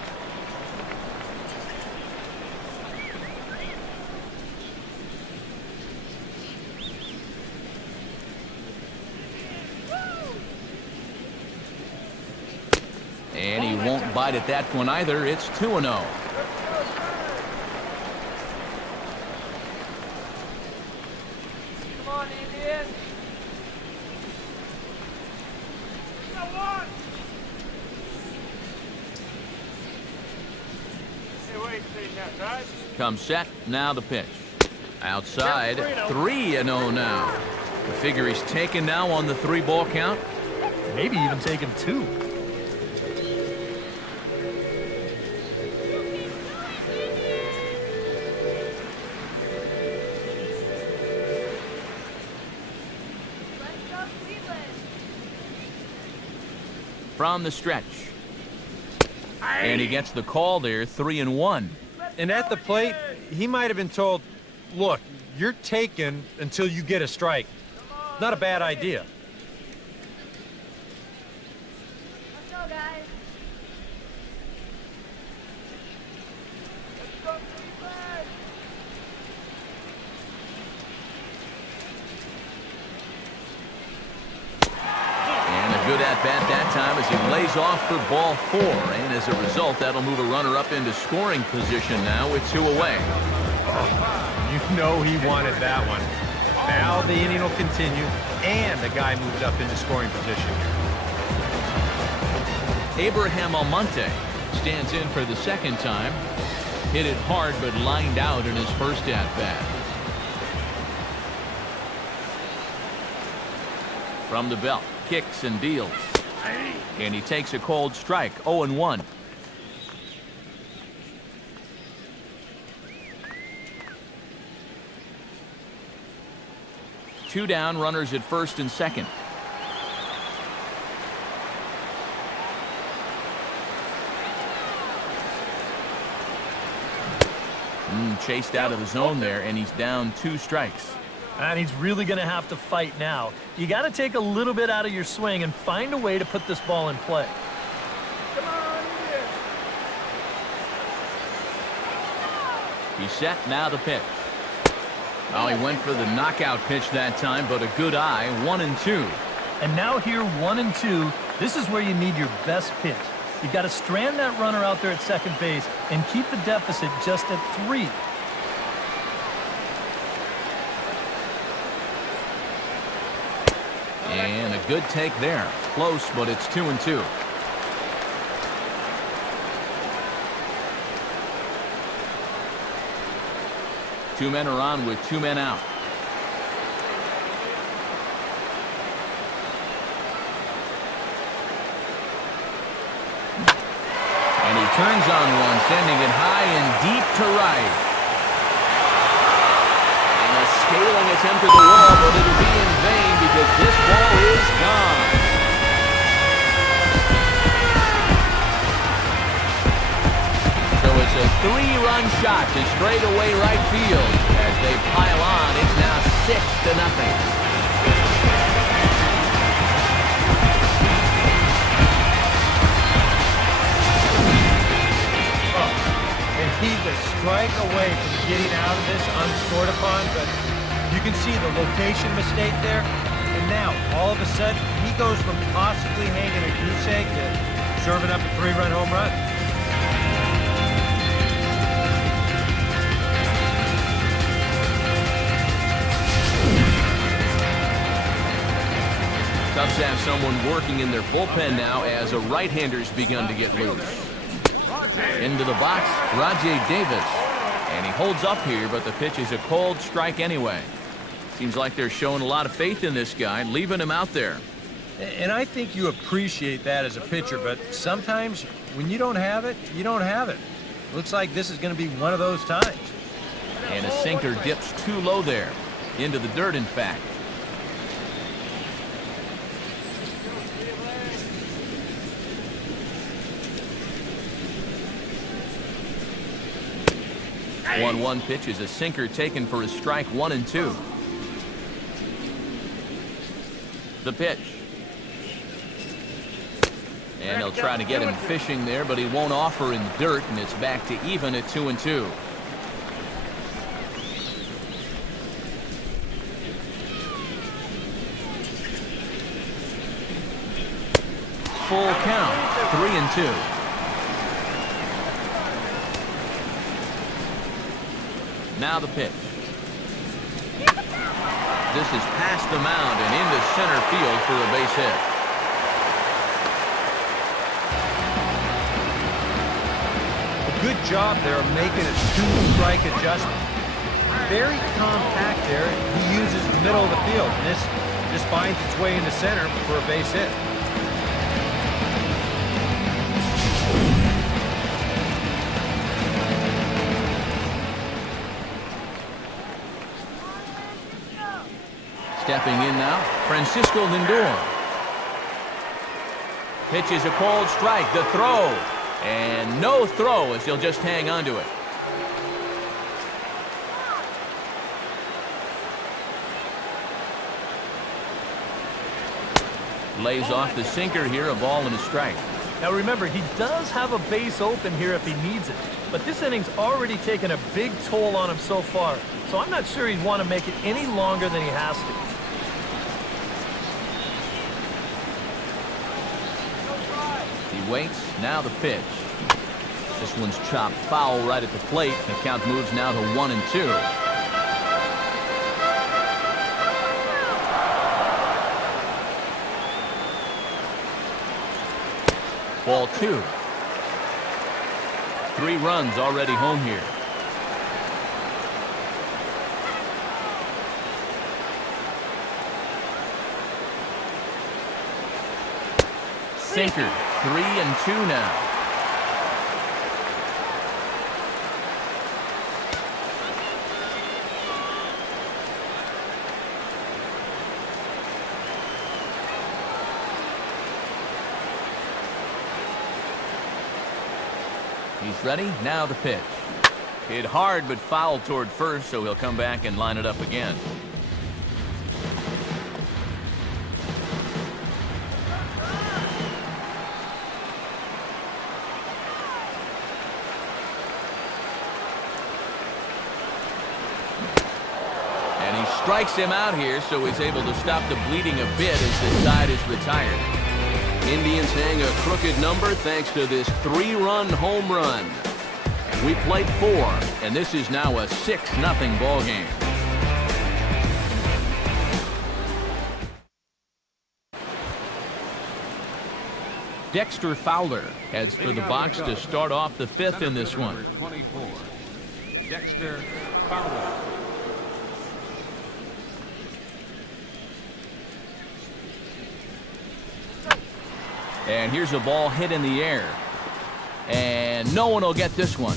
And he won't bite at that one either. It's 2-0. Come on, Indian. Comes set, now the pitch. Outside, 3-0 now. The figure he's taken now on the 3-ball count. Maybe even taking 2. From the stretch. And he gets the call there, 3-1. And at the plate, he might have been told, look, you're taken until you get a strike. Not a bad idea. Let's go, guys. And a good at-bat that time as he lays off for ball 4. And as a result, that'll move a runner up into scoring position now with 2 away. You know he wanted that one. Now the inning will continue, and the guy moves up into scoring position. Abraham Almonte stands in for the second time. Hit it hard, but lined out in his first at-bat. From the belt, kicks and deals. And he takes a cold strike, 0-1. Two down, runners at first and second. Chased out of the zone there, and he's down 2 strikes. And he's really going to have to fight now. You got to take a little bit out of your swing and find a way to put this ball in play. Come on, Indian. He's set, now the pitch. Oh, he went for the knockout pitch that time, but a good eye, 1-2. And now here, 1-2. This is where you need your best pitch. You've got to strand that runner out there at second base and keep the deficit just at 3. And a good take there. Close, but it's 2-2. Two men are on with 2 men out. And he turns on one, sending it high and deep to right. And a scaling attempt at the wall, but it'll be in vain because this ball is gone. So it's a 3-run shot to straightaway right field. As they pile on, it's now 6-0. He's a strike away from getting out of this unscored upon, but you can see the location mistake there. And now, all of a sudden, he goes from possibly hanging a goose egg to serving up a 3-run home run. Cubs have someone working in their bullpen now as a right-hander's begun to get loose. Into the box, Rajay Davis. And he holds up here, but the pitch is a cold strike anyway. Seems like they're showing a lot of faith in this guy, leaving him out there. And I think you appreciate that as a pitcher, but sometimes when you don't have it, you don't have it. Looks like this is going to be one of those times. And a sinker dips too low there. Into the dirt, in fact. Hey. 1-1 pitch is a sinker taken for a strike 1 and 2. The pitch. And they'll try to get him fishing there, but he won't offer in the dirt, and it's back to even at 2 and 2. Full count, 3 and 2. Now the pitch. This is past the mound and into center field for a base hit. Good job there of making a 2-strike adjustment. Very compact there. He uses the middle of the field. And this just finds its way into center for a base hit. Stepping in now, Francisco Lindor. Pitch is a called strike. The throw. And no throw as he'll just hang on to it. Lays off the sinker here, a ball and a strike. Now remember, he does have a base open here if he needs it. But this inning's already taken a big toll on him so far. So I'm not sure he'd want to make it any longer than he has to. He waits, now the pitch. This one's chopped foul right at the plate. The count moves now to 1 and 2. Ball 2. 3 runs already home here. Sinker, 3 and 2 now. He's ready, now the pitch. Hit hard but foul toward first, so he'll come back and line it up again. And he strikes him out here, so he's able to stop the bleeding a bit as the side is retired. Indians hang a crooked number thanks to this 3-run home run. And we played 4, and this is now a 6-0 ball game. Dexter Fowler heads for the box to start off the 5th in this one. 24. Dexter Fowler. And here's a ball hit in the air. And no one will get this one.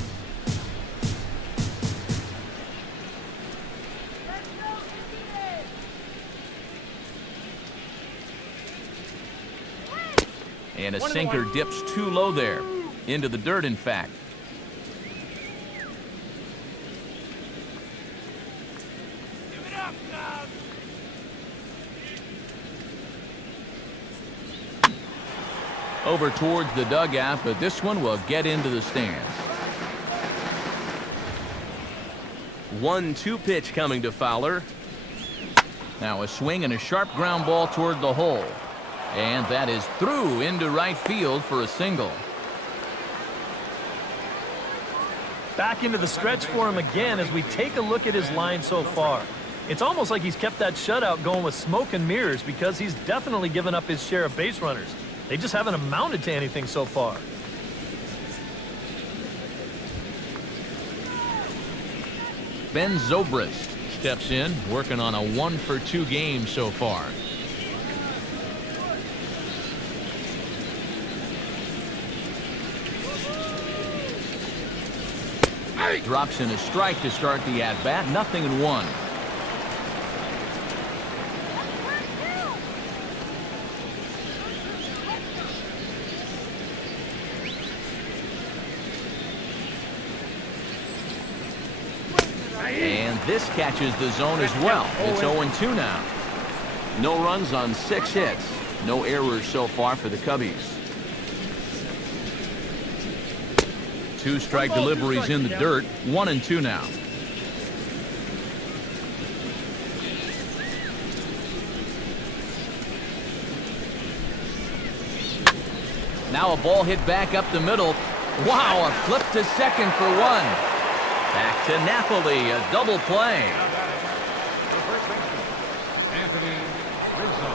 And a sinker dips too low there. Into the dirt, in fact. Over towards the dugout, but this one will get into the stands. 1-2 pitch coming to Fowler. Now a swing and a sharp ground ball toward the hole. And that is through into right field for a single. Back into the stretch for him again as we take a look at his line so far. It's almost like he's kept that shutout going with smoke and mirrors because he's definitely given up his share of base runners. They just haven't amounted to anything so far. Ben Zobrist steps in, working on a 1-for-2 game so far. Drops in a strike to start the at-bat. 0-1. And this catches the zone as well. It's 0-2 now. No runs on 6 hits. No errors so far for the Cubbies. 2 strike deliveries in the dirt. 1-2 now. Now a ball hit back up the middle. Wow, a flip to second for 1. Back to Napoli, a double play. The first baseman, Anthony Rizzo.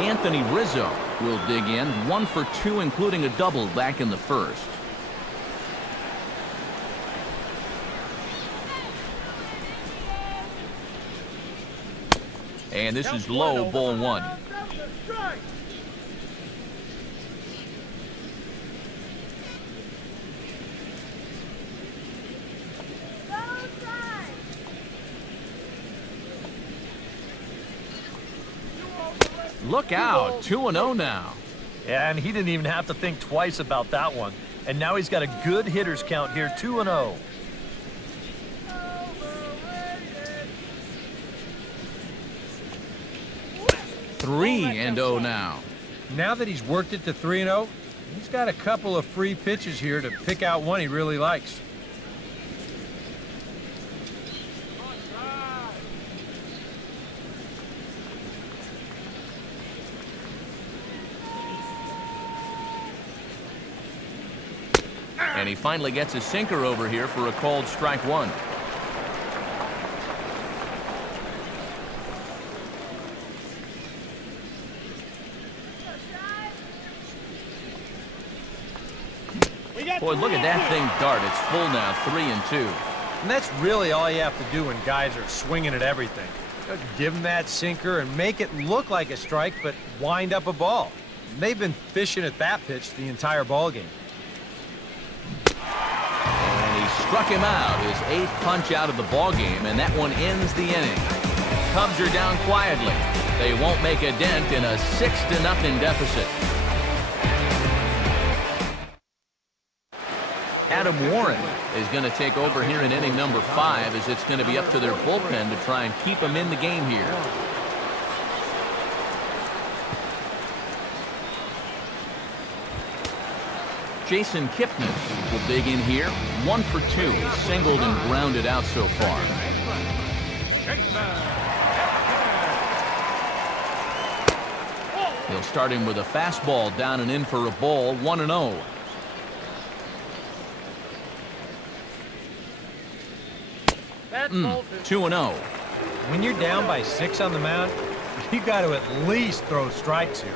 Anthony Rizzo will dig in. 1 for 2, including a double back in the first. And this is low, ball 1. Look out, 2-0 now. Yeah, and he didn't even have to think twice about that one. And now he's got a good hitters count here, 2-0. Three and 0 now. Now that he's worked it to 3-0, he's got a couple of free pitches here to pick out one he really likes. And he finally gets a sinker over here for a called strike 1. Boy, look at that thing dart. It's full now, 3-2. And that's really all you have to do when guys are swinging at everything. Give them that sinker and make it look like a strike, but wind up a ball. They've been fishing at that pitch the entire ball game. And he struck him out, his 8th punch out of the ball game, and that one ends the inning. Cubs are down quietly. They won't make a dent in a 6-0 deficit. Adam Warren is going to take over here in inning number 5, as it's going to be up to their bullpen to try and keep them in the game here. Jason Kipnis will dig in here. 1 for 2, singled and grounded out so far. He'll start him with a fastball down and in for a ball. 1-0. That's 2-0. When you're down by 6 on the mound, you got to at least throw strikes here.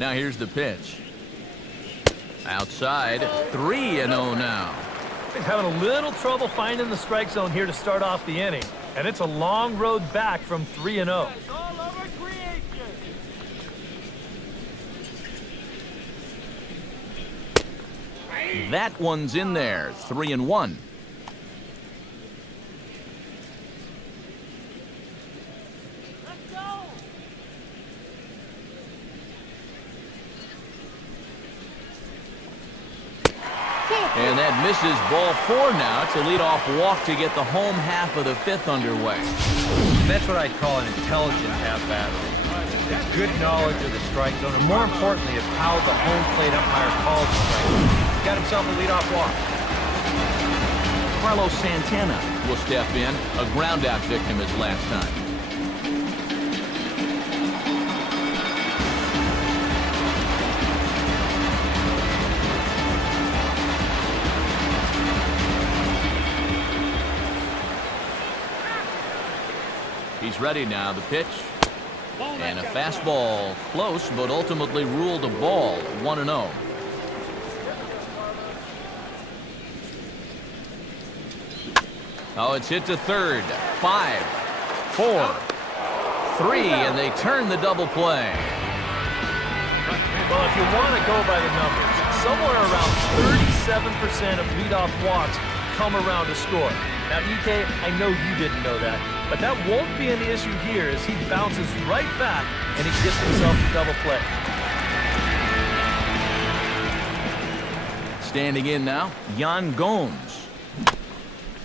Now here's the pitch. Outside, 3-0 now. He's having a little trouble finding the strike zone here to start off the inning. And it's a long road back from 3-0. That one's in there, 3-1. And that misses ball 4 now. It's a leadoff walk to get the home half of the 5th underway. That's what I'd call an intelligent at-bat. It's good knowledge of the strike zone, and more importantly, of how the home plate umpire calls the strike zone. He's got himself a leadoff walk. Carlos Santana will step in, a ground-out victim as last time. He's ready now. The pitch. And a fastball close, but ultimately ruled a ball. 1-0. Oh, it's hit to third. 5, 4, 3, and they turn the double play. Well, if you want to go by the numbers, somewhere around 37% of leadoff walks come around to score. Now, EK, I know you didn't know that, but that won't be an issue here as he bounces right back and he gets himself a double play. Standing in now, Yan Gomes.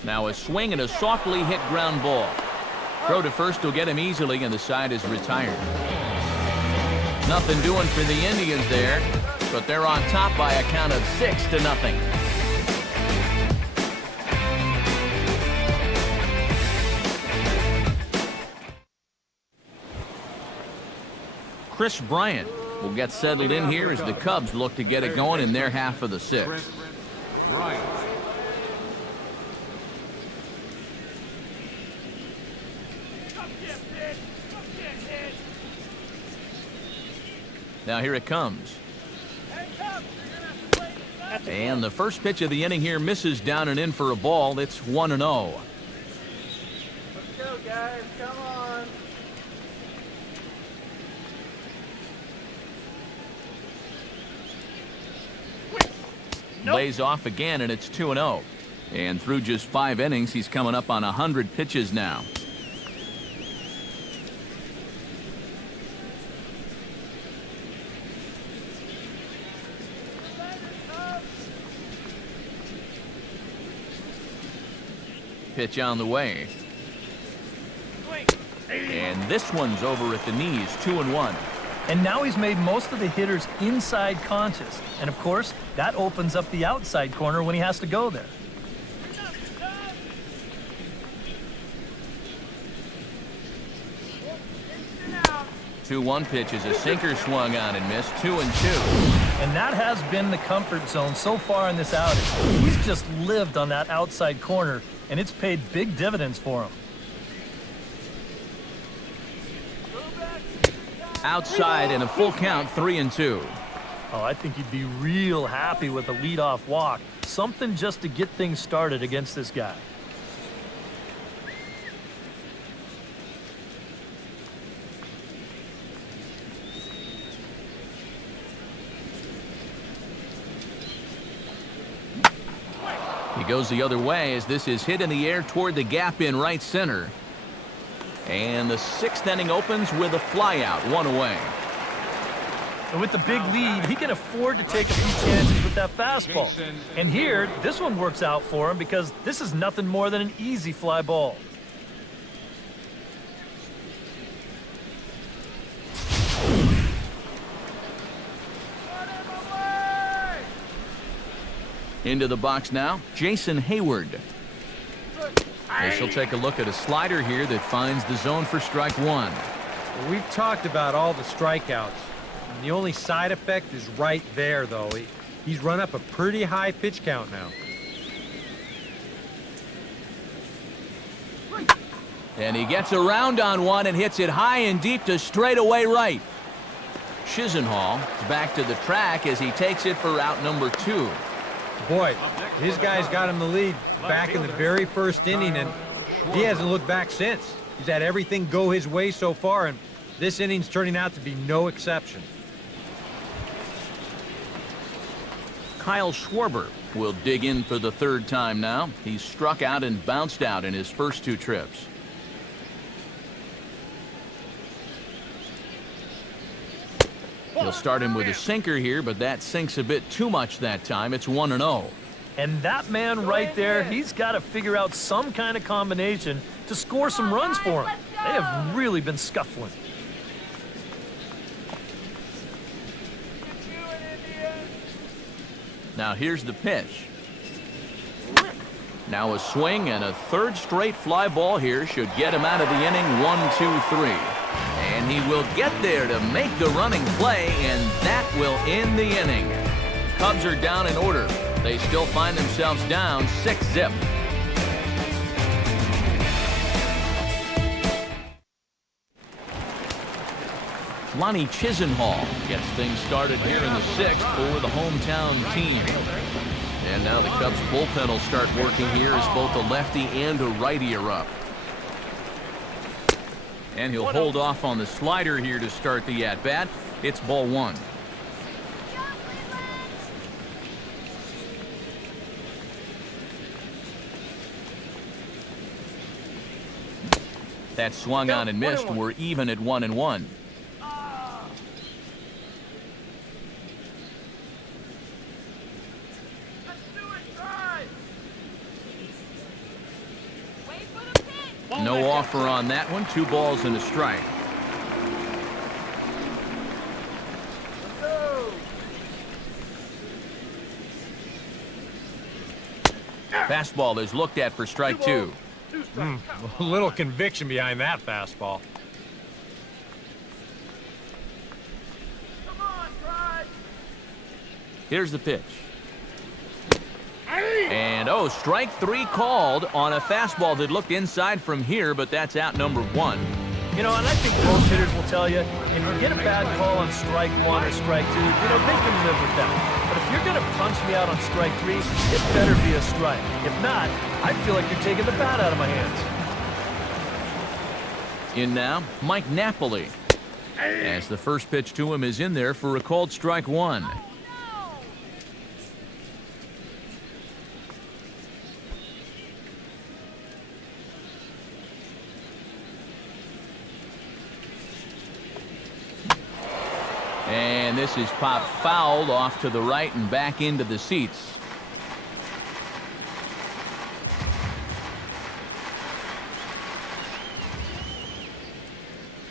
Now a swing and a softly hit ground ball. Throw to first will get him easily, and the side is retired. Nothing doing for the Indians there, but they're on top by a count of 6-0. Chris Bryant will get settled in here as the Cubs look to get it going in their half of the sixth. Now here it comes. And the first pitch of the inning here misses down and in for a ball. It's 1-0. Let's go, guys. Come on. Lays off again, and it's 2-0. And through just 5 innings, he's coming up on 100 pitches now. Pitch on the way. And this one's over at the knees, 2-1. And now he's made most of the hitters inside conscious. And of course, that opens up the outside corner when he has to go there. 2-1 pitch is a sinker swung on and missed. 2-2. And that has been the comfort zone so far in this outing. He's just lived on that outside corner, and it's paid big dividends for him. Outside and a full count, 3-2. Oh, I think he'd be real happy with a leadoff walk. Something just to get things started against this guy. He goes the other way as this is hit in the air toward the gap in right center. And the 6th inning opens with a flyout, 1 away. And with the big lead, he can afford to take a few chances with that fastball. And here, this one works out for him because this is nothing more than an easy fly ball. Into the box now, Jason Hayward. This will take a look at a slider here that finds the zone for strike 1. Well, we've talked about all the strikeouts. And the only side effect is right there, though. He's run up a pretty high pitch count now. And he gets around on one and hits it high and deep to straightaway right. Chisenhall is back to the track as he takes it for out number 2. Boy, his guys got him the lead back in the very first inning, and he hasn't looked back since. He's had everything go his way so far, and this inning's turning out to be no exception. Kyle Schwarber will dig in for the 3rd time now. He's struck out and bounced out in his first 2 trips. He'll start him with a sinker here, but that sinks a bit too much that time. It's 1-0. And that man right there, he's got to figure out some kind of combination to score some runs for him. They have really been scuffling. Now here's the pitch. Now a swing and a 3rd straight fly ball here should get him out of the inning. 1, 2, 3. And he will get there to make the running play, and that will end the inning. Cubs are down in order. They still find themselves down 6-0. Lonnie Chisenhall gets things started here in the 6th for the hometown team. And now the Cubs bullpen will start working here as both a lefty and a righty are up. And he'll hold off on the slider here to start the at-bat. It's ball 1. That swung on and missed. We're even at 1-1. No offer on that one. 2 balls and a strike. Fastball is looked at for strike 2. A little conviction behind that fastball. Here's the pitch. And strike 3 called on a fastball that looked inside from here, but that's out number 1. You know, and I think most hitters will tell you, if you get a bad call on strike 1 or strike 2, they can live with that. But if you're going to punch me out on strike 3, it better be a strike. If not, I feel like you're taking the bat out of my hands. In now, Mike Napoli. As the first pitch to him is in there for a called strike 1. And this is popped foul off to the right and back into the seats.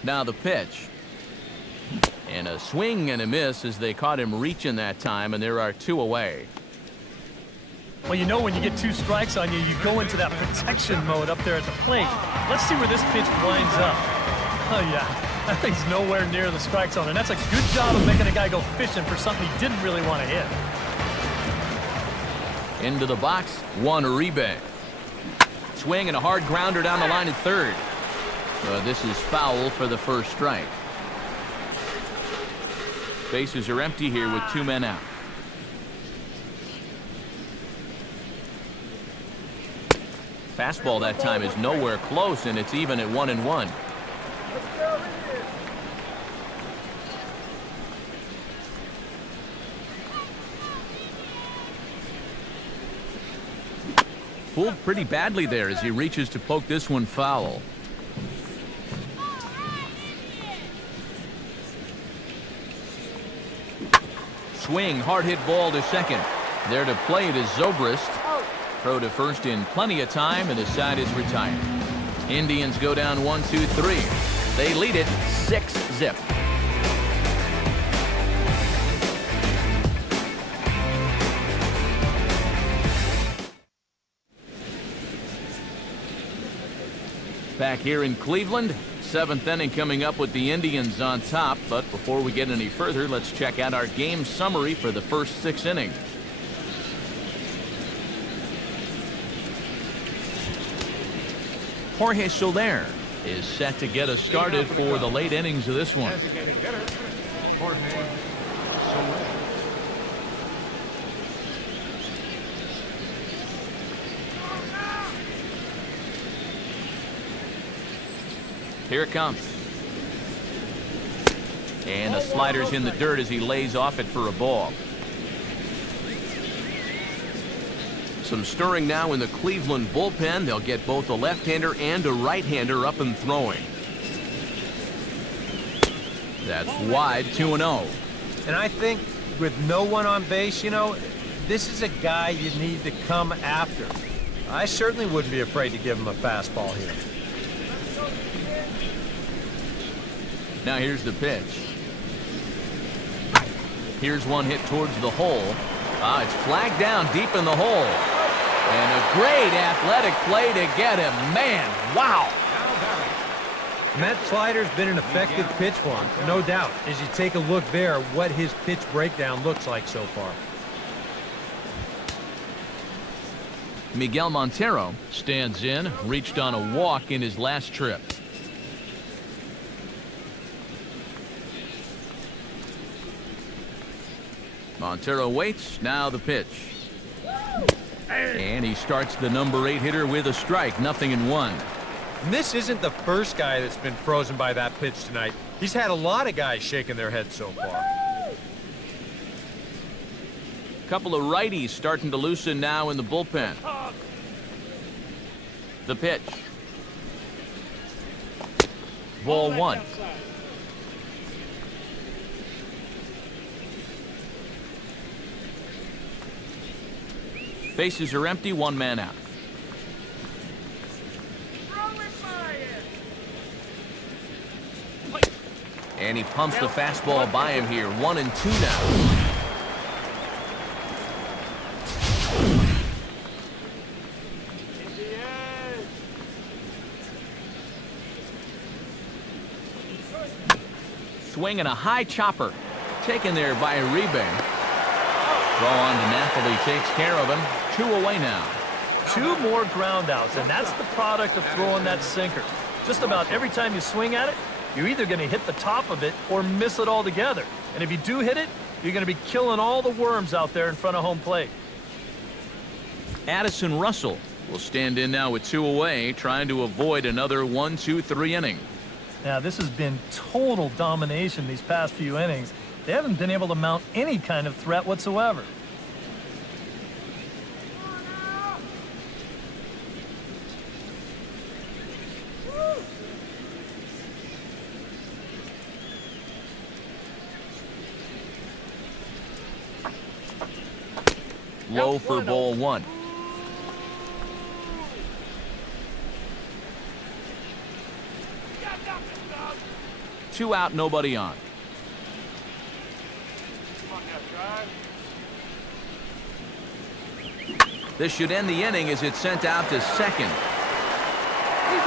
Now the pitch. And a swing and a miss as they caught him reaching that time, and there are 2 away. Well, you know when you get 2 strikes on you, you go into that protection mode up there at the plate. Let's see where this pitch winds up. Oh, yeah. That thing's nowhere near the strike zone, and that's a good job of making a guy go fishing for something he didn't really want to hit. Into the box, Juan Uribe. Swing and a hard grounder down the line at third. This is foul for the first strike. Bases are empty here with 2 men out. Fastball that time is nowhere close, and it's even at 1-1. Fooled pretty badly there as he reaches to poke this one foul. Swing, hard hit ball to second. There to play it is Zobrist. Throw to first in plenty of time, and the side is retired. Indians go down 1-2-3. They lead it 6-0. Back here in Cleveland, 7th inning coming up with the Indians on top. But before we get any further, let's check out our game summary for the first 6 innings. Jorge Soler is set to get us started for the late innings of this one. Designated hitter, Jorge Soler. Here it comes. And the slider's in the dirt as he lays off it for a ball. Some stirring now in the Cleveland bullpen. They'll get both a left-hander and a right-hander up and throwing. That's wide, 2-0. And I think with no one on base, this is a guy you need to come after. I certainly wouldn't be afraid to give him a fastball here. Now here's the pitch. Here's one hit towards the hole. It's flagged down deep in the hole. And a great athletic play to get him. Man, wow. And that slider's been an effective pitch for him, no doubt. As you take a look there, what his pitch breakdown looks like so far. Miguel Montero stands in, reached on a walk in his last trip. Montero waits. Now the pitch. And he starts the number 8 hitter with a strike. 0-1. And this isn't the first guy that's been frozen by that pitch tonight. He's had a lot of guys shaking their heads so far. Couple of righties starting to loosen now in the bullpen. The pitch. Ball 1. Bases are empty, 1 man out. And he pumps the fastball by him here. 1-2 now. Swing and a high chopper. Taken there by Uribe. Throw on to Napoli takes care of him. 2 away now. 2 more ground outs, and that's the product of throwing that sinker. Just about every time you swing at it, you're either going to hit the top of it or miss it altogether. And if you do hit it, you're going to be killing all the worms out there in front of home plate. Addison Russell will stand in now with 2 away, trying to avoid another 1-2-3 inning. Now, this has been total domination these past few innings. They haven't been able to mount any kind of threat whatsoever. Low for ball 1. Two out, nobody on. This should end the inning as it's sent out to second.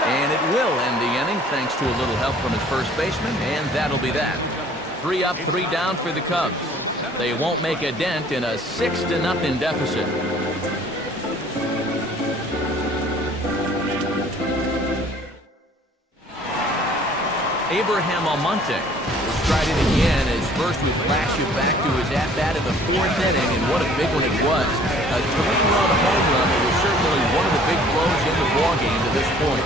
And it will end the inning thanks to a little help from his first baseman, and that'll be that. 3 up, 3 down for the Cubs. They won't make a dent in a 6-0 deficit. Abraham Almonte will try it again as first we flash you back to his at-bat in the 4th inning, and what a big one it was. A 3-run home run that was certainly one of the big blows in the ballgame to this point.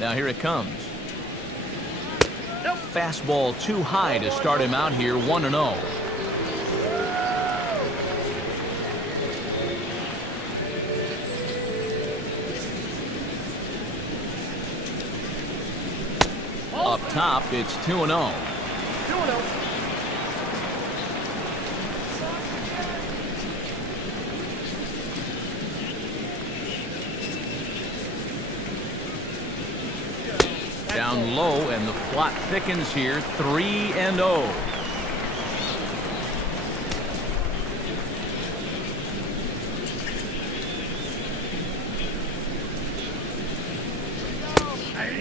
Now here it comes. Fastball too high to start him out here, 1-0. Up top, it's 2-0. 2-0. Down low, and the plot thickens here, 3-0.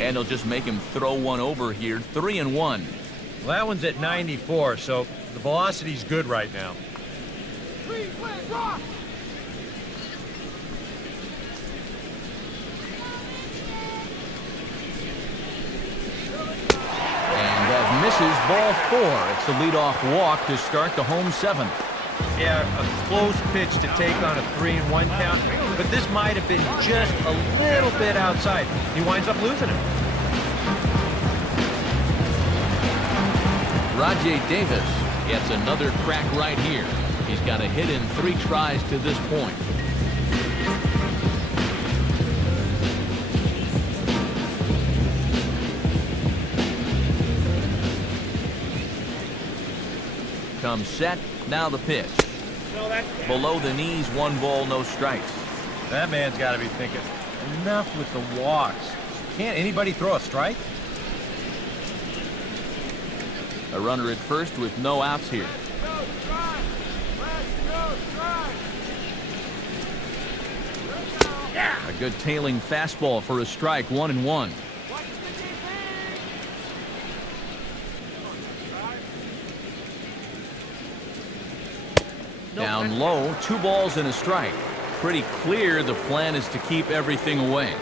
And he'll just make him throw one over here, 3-1. Well, that one's at 94, so the velocity's good right now. Misses ball 4. It's the leadoff walk to start the home 7th. Yeah, a close pitch to take on a 3-1 count, but this might have been just a little bit outside. He winds up losing it. Rajay Davis gets another crack right here. He's got a hit in 3 tries to this point. Comes set, now the pitch. Below the knees, 1 ball, no strikes. That man's got to be thinking, enough with the walks. Can't anybody throw a strike? A runner at first with no outs here. A good tailing fastball for a strike, 1-1. Down low, 2 balls and a strike. pretty clear the plan is to keep everything away.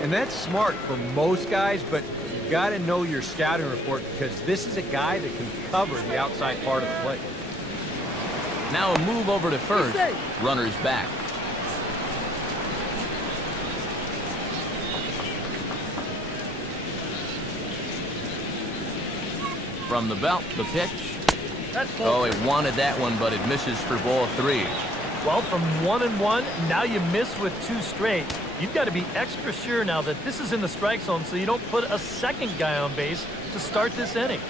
And that's smart for most guys, but you got to know your scouting report because this is a guy that can cover the outside part of the plate. Now a move over to first. Runners back. From the belt, the pitch. Oh, it wanted that one, but it misses for ball 3. Well, from 1-1, now you miss with 2 straight. You've got to be extra sure now that this is in the strike zone so you don't put a second guy on base to start this inning.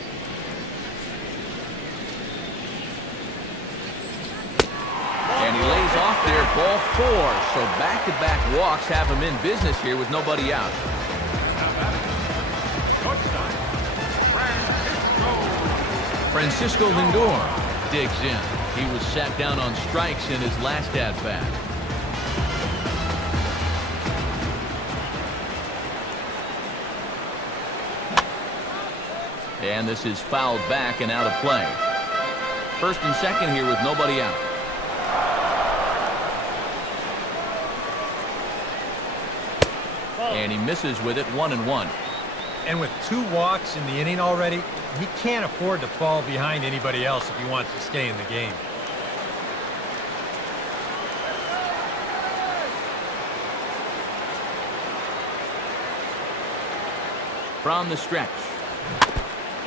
And he lays off there, ball 4. So back-to-back walks have him in business here with nobody out. Francisco Lindor digs in. He was sat down on strikes in his last at-bat. And this is fouled back and out of play. First and second here with nobody out. And he misses with it, 1-1. And with 2 walks in the inning already, he can't afford to fall behind anybody else if he wants to stay in the game. From the stretch.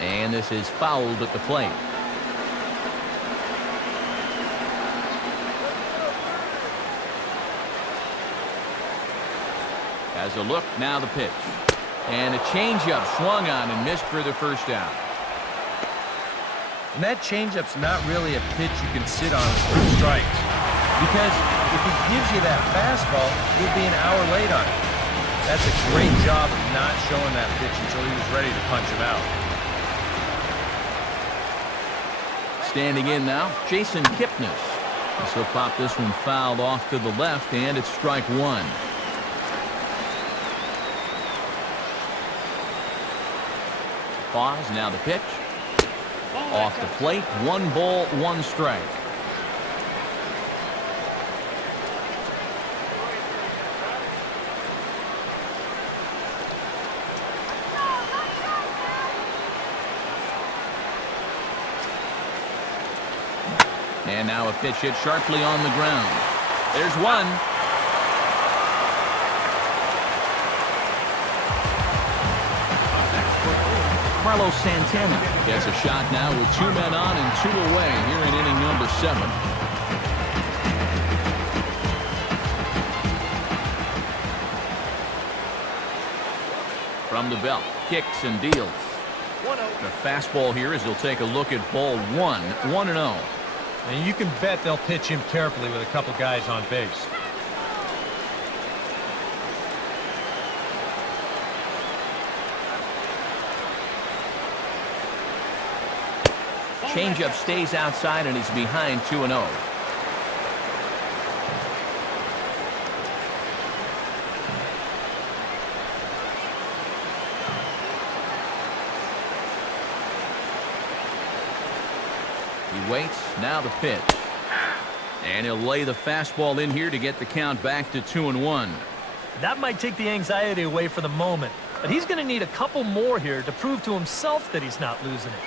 And this is fouled at the plate. Has a look, now the pitch. And a changeup swung on and missed for the first out. And that changeup's not really a pitch you can sit on for strikes. Because if he gives you that fastball, you'll be an hour late on it. That's a great job of not showing that pitch until he was ready to punch him out. Standing in now, Jason Kipnis. He'll pop this one fouled off to the left, and it's strike 1. Pause, now the pitch. Off the plate, 1 ball, 1 strike. And now a pitch hit sharply on the ground. There's one. Carlos Santana gets a shot now with 2 men on and 2 away here in inning number 7. From the belt, kicks and deals. The fastball here as he'll take a look at ball 1, 1-0. And you can bet they'll pitch him carefully with a couple guys on base. Changeup stays outside and he's behind 2-0. He waits, now the pitch. And he'll lay the fastball in here to get the count back to 2-1. That might take the anxiety away for the moment, but he's going to need a couple more here to prove to himself that he's not losing it.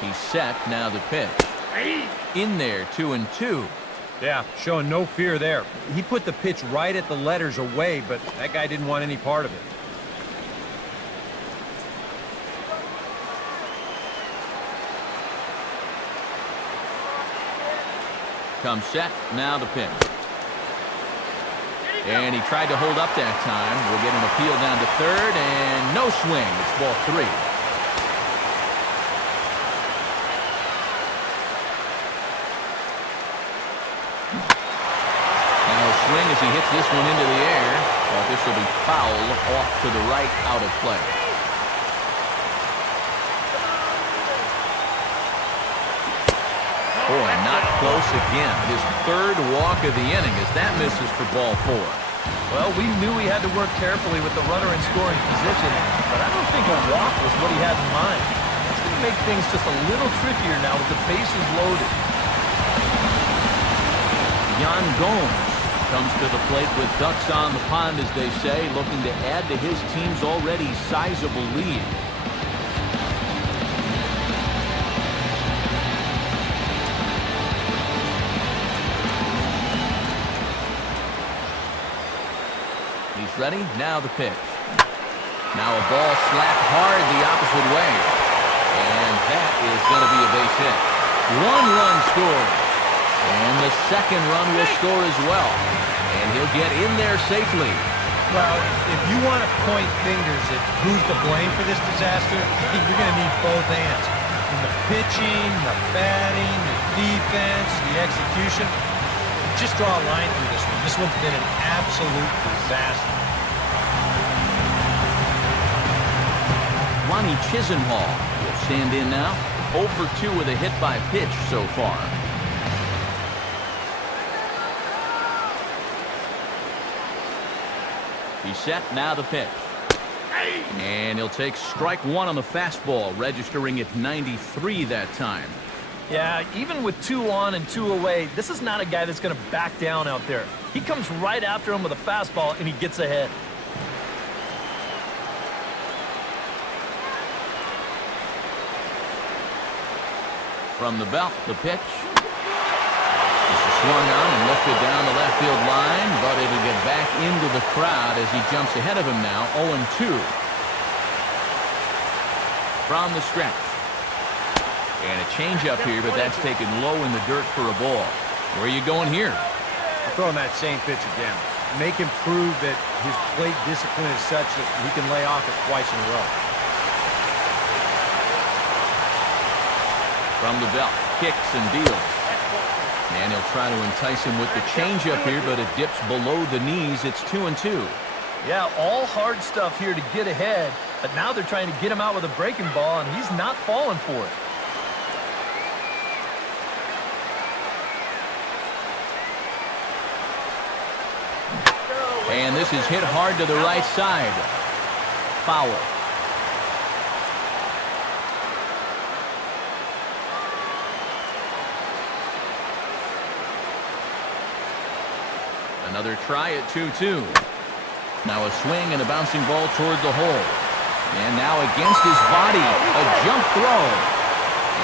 He's set, now the pitch. In there, 2-2. Yeah, showing no fear there. He put the pitch right at the letters away, but that guy didn't want any part of it. Comes set, now the pitch. And he tried to hold up that time. We'll get an appeal down to third, and no swing. It's ball 3. Swing as he hits this one into the air. But this will be foul off to the right, out of play. Boy, not close again. His 3rd walk of the inning as that misses for ball 4. Well, we knew he had to work carefully with the runner in scoring position, but I don't think a walk was what he had in mind. going to make things just a little trickier now with the bases loaded. Yan Gomes comes to the plate with ducks on the pond, as they say, looking to add to his team's already sizable lead. He's ready. Now the pitch. Now a ball slapped hard the opposite way. And that is going to be a base hit. 1 run scored. And the second run will score as well. And he'll get in there safely. Well, if you want to point fingers at who's to blame for this disaster, you're going to need both hands. From the pitching, the batting, the defense, the execution. Just draw a line through this one. This one's been an absolute disaster. Ronnie Chisenhall will stand in now. 0 for 2 with a hit by pitch so far. He's set. Now the pitch. And he'll take strike 1 on the fastball, registering at 93 that time. Yeah, even with 2 on and 2 away, this is not a guy that's going to back down out there. He comes right after him with a fastball, and he gets ahead. From the belt, the pitch. This is swung on and lifted down the left field line, but it'll get back into the crowd as he jumps ahead of him now, 0-2. From the stretch. And a changeup here, but that's taken low in the dirt for a ball. Where are you going here? I'm throwing that same pitch again. Make him prove that his plate discipline is such that he can lay off it twice in a row. From the belt, kicks and deals. And he'll try to entice him with the changeup here, but it dips below the knees. It's 2-2. Yeah, all hard stuff here to get ahead, but now they're trying to get him out with a breaking ball, and he's not falling for it. And this is hit hard to the right side. Foul. Another try at 2-2. Now a swing and a bouncing ball toward the hole. And now against his body, a jump throw.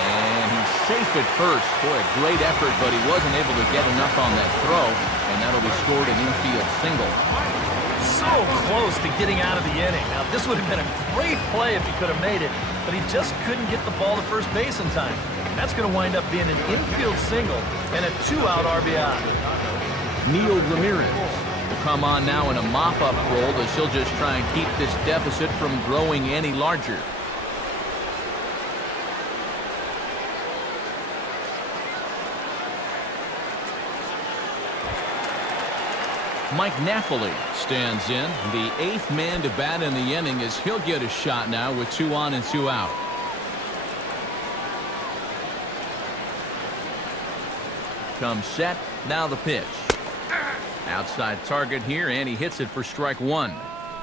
And he's safe at first. Boy, a great effort, but he wasn't able to get enough on that throw. And that'll be scored an infield single. So close to getting out of the inning. Now, this would have been a great play if he could have made it, but he just couldn't get the ball to first base in time. That's going to wind up being an infield single and a 2-out RBI. Neil Ramirez will come on now in a mop-up role as he'll just try and keep this deficit from growing any larger. Mike Napoli stands in, the 8th man to bat in the inning, as he'll get a shot now with 2 on and 2 out. Comes set, now the pitch. Outside target here, and he hits it for strike 1.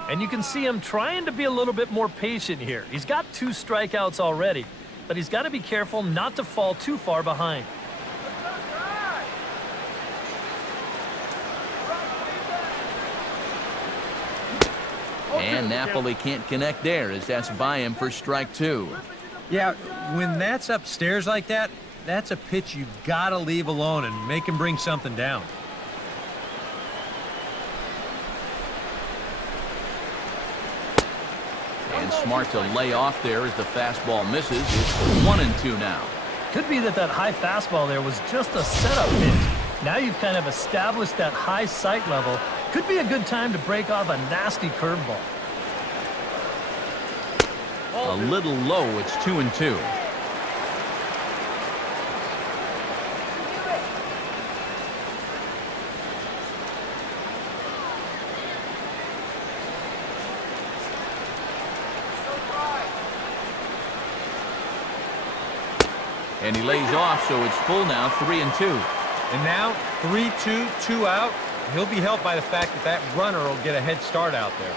And you can see him trying to be a little bit more patient here. He's got 2 strikeouts already, but he's got to be careful not to fall too far behind. And Napoli can't connect there as that's by him for strike 2. Yeah, when that's upstairs like that, that's a pitch you gotta leave alone and make him bring something down. And smart to lay off there as the fastball misses. It's 1-2 now. Could be that high fastball there was just a setup pitch. Now you've kind of established that high sight level. Could be a good time to break off a nasty curveball. A little low, it's 2-2. And he lays off, so it's full now, 3-2. And now, 3-2, 2 out. He'll be helped by the fact that that runner will get a head start out there.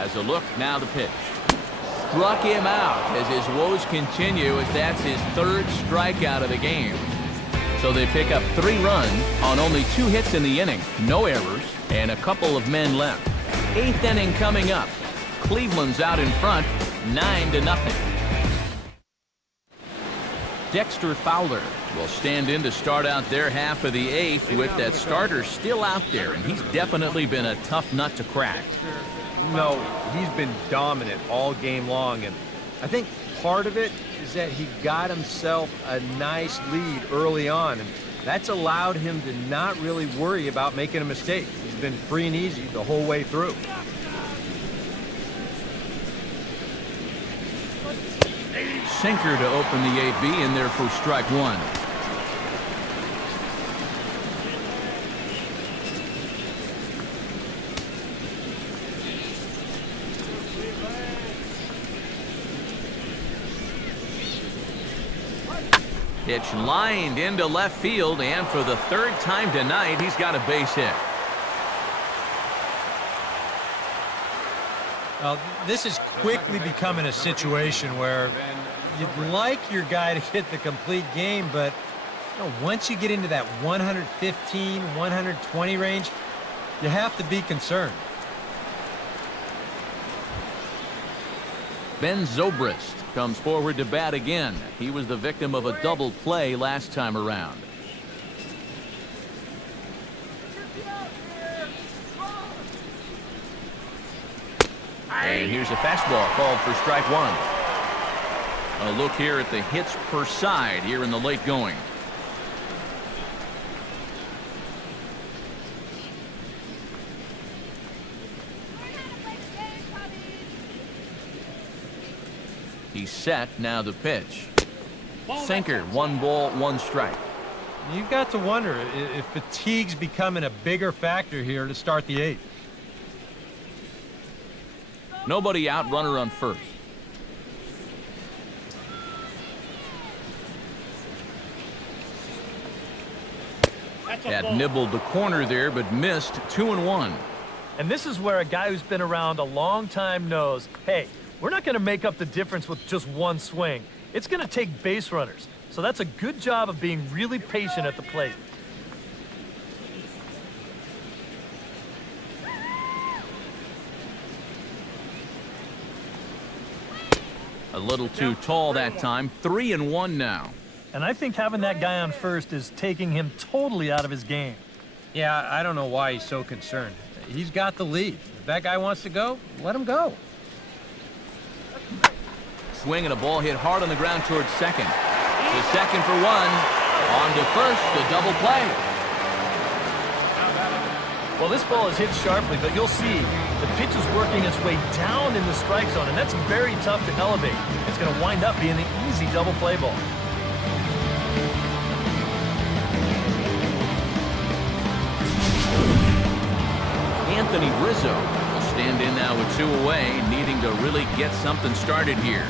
Has a look, now the pitch. Struck him out as his woes continue, as that's his third strikeout of the game. So they pick up 3 runs on only 2 hits in the inning, no errors, and a couple of men left. 8th inning coming up. Cleveland's out in front, 9-0. Dexter Fowler will stand in to start out their half of the 8th with that starter still out there, and he's definitely been a tough nut to crack. No, he's been dominant all game long, and I think part of it is that he got himself a nice lead early on, and that's allowed him to not really worry about making a mistake. He's been free and easy the whole way through. Sinker to open the AB in there for strike 1. Pitch lined into left field, and for the 3rd time tonight, he's got a base hit. Well, this is quickly becoming a situation where you'd like your guy to hit the complete game, but once you get into that 115, 120 range, you have to be concerned. Ben Zobrist comes forward to bat again. He was the victim of a double play last time around. And here's a fastball called for strike 1. A look here at the hits per side here in the late going. He's set, now the pitch. Sinker, 1 ball, 1 strike. You've got to wonder if fatigue's becoming a bigger factor here to start the 8th. Nobody out, runner on first. That nibbled the corner there, but missed. 2-1. And this is where a guy who's been around a long time knows, hey, we're not going to make up the difference with just 1 swing. It's going to take base runners. So that's a good job of being really patient at the plate. A little too tall that time. 3-1 now. And I think having that guy on first is taking him totally out of his game. Yeah, I don't know why he's so concerned. He's got the lead. If that guy wants to go, let him go. Swing and a ball hit hard on the ground towards second. To second for 1. On to first, the double play. Well, this ball is hit sharply, but you'll see the pitch is working its way down in the strike zone, and that's very tough to elevate. It's going to wind up being an easy double play ball. Anthony Rizzo will stand in now with 2 away, needing to really get something started here.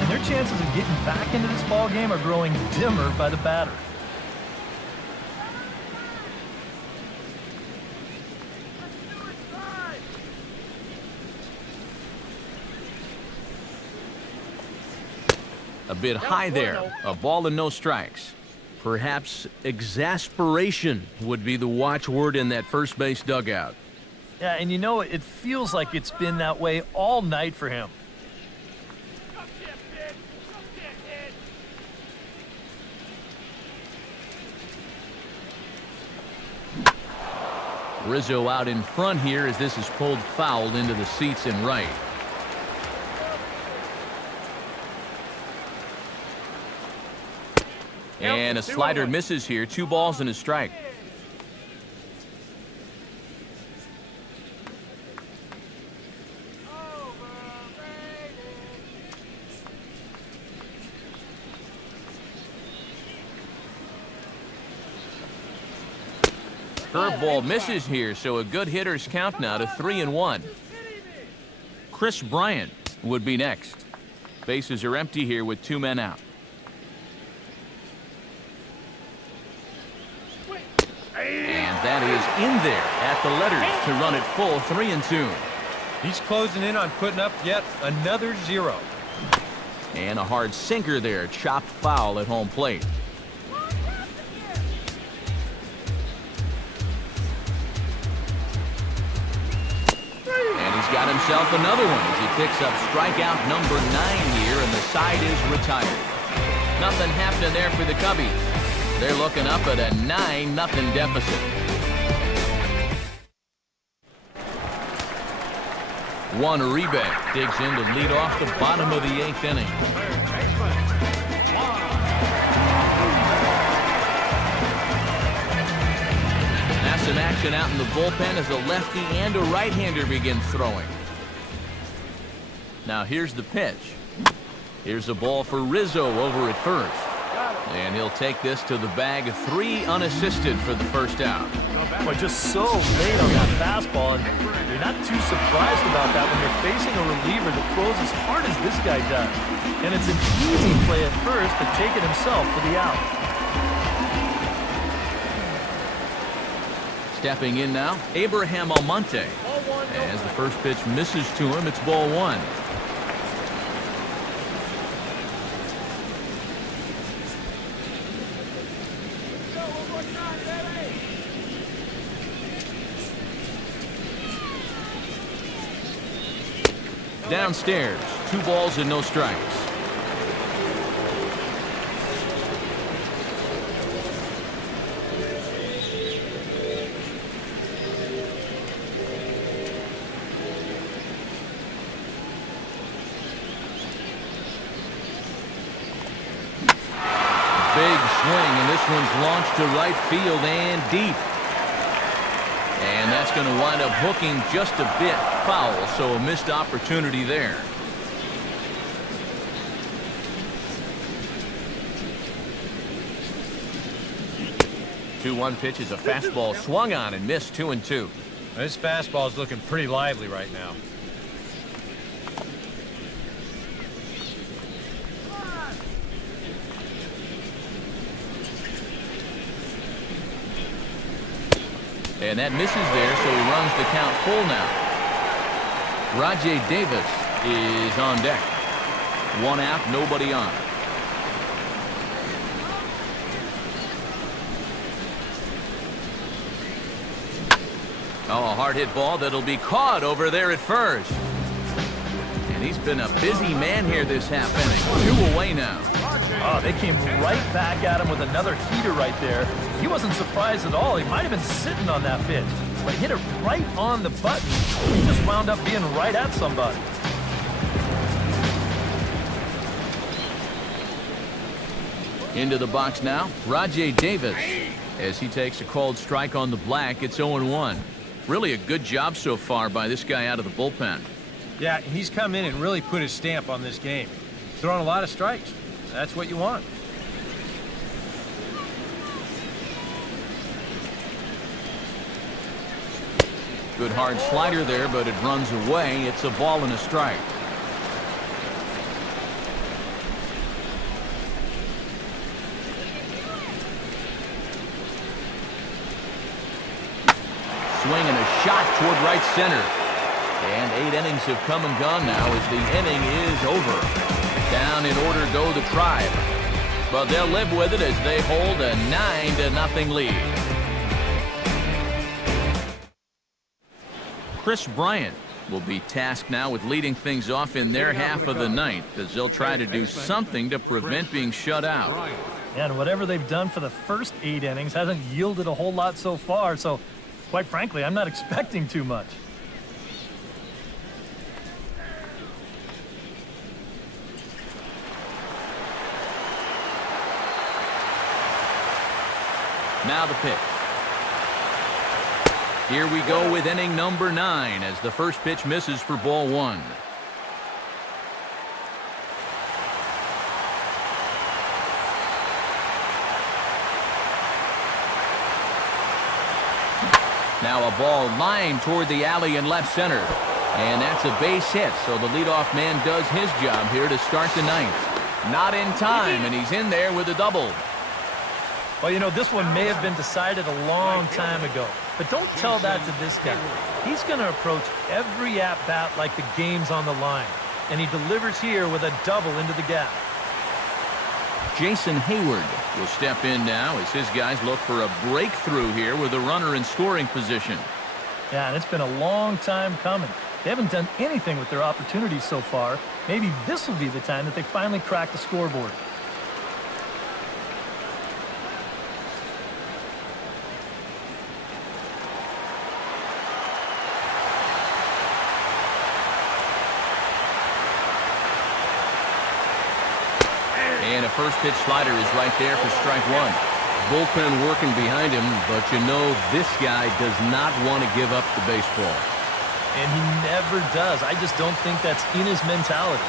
And their chances of getting back into this ball game are growing dimmer by the batter. A bit high there. A ball and no strikes. Perhaps exasperation would be the watchword in that first base dugout. Yeah, and you know, it feels like it's been that way all night for him. Rizzo out in front here as this is pulled foul into the seats in right. And a slider misses here. 2 balls and a strike. Curveball misses here, so a good hitter's count now to 3-1. Chris Bryant would be next. Bases are empty here with 2 men out. And that is in there at the letters to run it full. 3-2. He's closing in on putting up yet another 0. And a hard sinker there, chopped foul at home plate. And he's got himself another one as he picks up strikeout number 9 here, and the side is retired. Nothing happening there for the Cubbies. They're looking up at a 9-0 deficit. Juan Uribe digs in to lead off the bottom of the 8th inning. Now some action out in the bullpen as a lefty and a right-hander begin throwing. Now here's the pitch. Here's a ball for Rizzo over at first. And he'll take this to the bag. 3 unassisted for the first out. Boy, just so late on that fastball, and you're not too surprised about that when you're facing a reliever that throws as hard as this guy does. And it's an easy play at first to take it himself for the out. Stepping in now, Abraham Almonte. As the first pitch misses to him, it's ball 1. Downstairs, 2 balls and no strikes. Big swing, and this one's launched to right field and deep. And that's going to wind up hooking just a bit foul, so a missed opportunity there. The 2-1 pitch is a fastball swung on and missed 2-2. This fastball is looking pretty lively right now. And that misses there, so he runs the count full now. Rajay Davis is on deck. 1 out, nobody on. Oh, a hard hit ball that'll be caught over there at first. And he's been a busy man here this half inning. 2 away now. Oh, they came right back at him with another heater right there. He wasn't surprised at all. He might have been sitting on that pitch, but hit it right on the button. He just wound up being right at somebody. Into the box now, Rajay Davis. As he takes a called strike on the black, it's 0-1. Really a good job so far by this guy out of the bullpen. Yeah, he's come in and really put his stamp on this game. Throwing a lot of strikes. That's what you want. Good hard slider there, but it runs away. It's a ball and a strike. Swing and a shot toward right center. And 8 innings have come and gone now as the inning is over. Down in order go the Tribe. But they'll live with it as they hold a 9-0 lead. Chris Bryant will be tasked now with leading things off in their half of the ninth as they'll try to do something to prevent being shut out. And whatever they've done for the first 8 innings hasn't yielded a whole lot so far, so quite frankly, I'm not expecting too much. Now the pitch. Here we go with inning number 9 as the first pitch misses for ball 1. Now a ball lined toward the alley in left center. And that's a base hit, so the leadoff man does his job here to start the 9th. Not in time, and he's in there with a double. Well, you know, this one may have been decided a long time ago, but don't tell that to this guy. He's going to approach every at-bat like the game's on the line, and he delivers here with a double into the gap. Jason Hayward will step in now as his guys look for a breakthrough here with a runner in scoring position. Yeah, and it's been a long time coming. They haven't done anything with their opportunities so far. Maybe this will be the time that they finally crack the scoreboard. And a first pitch slider is right there for strike one. Bullpen working behind him, but you know this guy does not want to give up the baseball. And he never does. I just don't think that's in his mentality.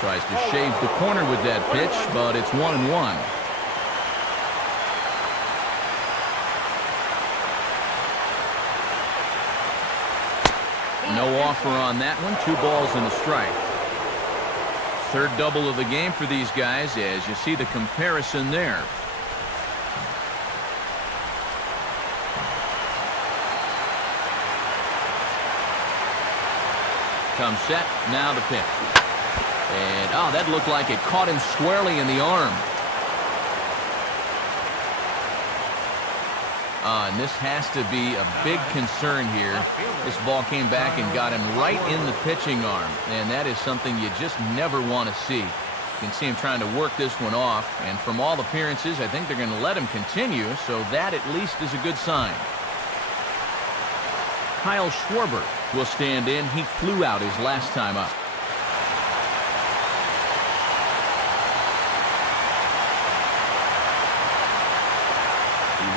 Tries to shave the corner with that pitch, but it's 1-1. No offer on that one. 2 balls and a strike. Third double of the game for these guys as you see the comparison there. Comes set. Now the pitch. And, oh, that looked like it caught him squarely in the arm. And this has to be a big concern here. This ball came back and got him right in the pitching arm. And that is something you just never want to see. You can see him trying to work this one off. And from all appearances, I think they're going to let him continue. So that at least is a good sign. Kyle Schwarber will stand in. He flew out his last time up.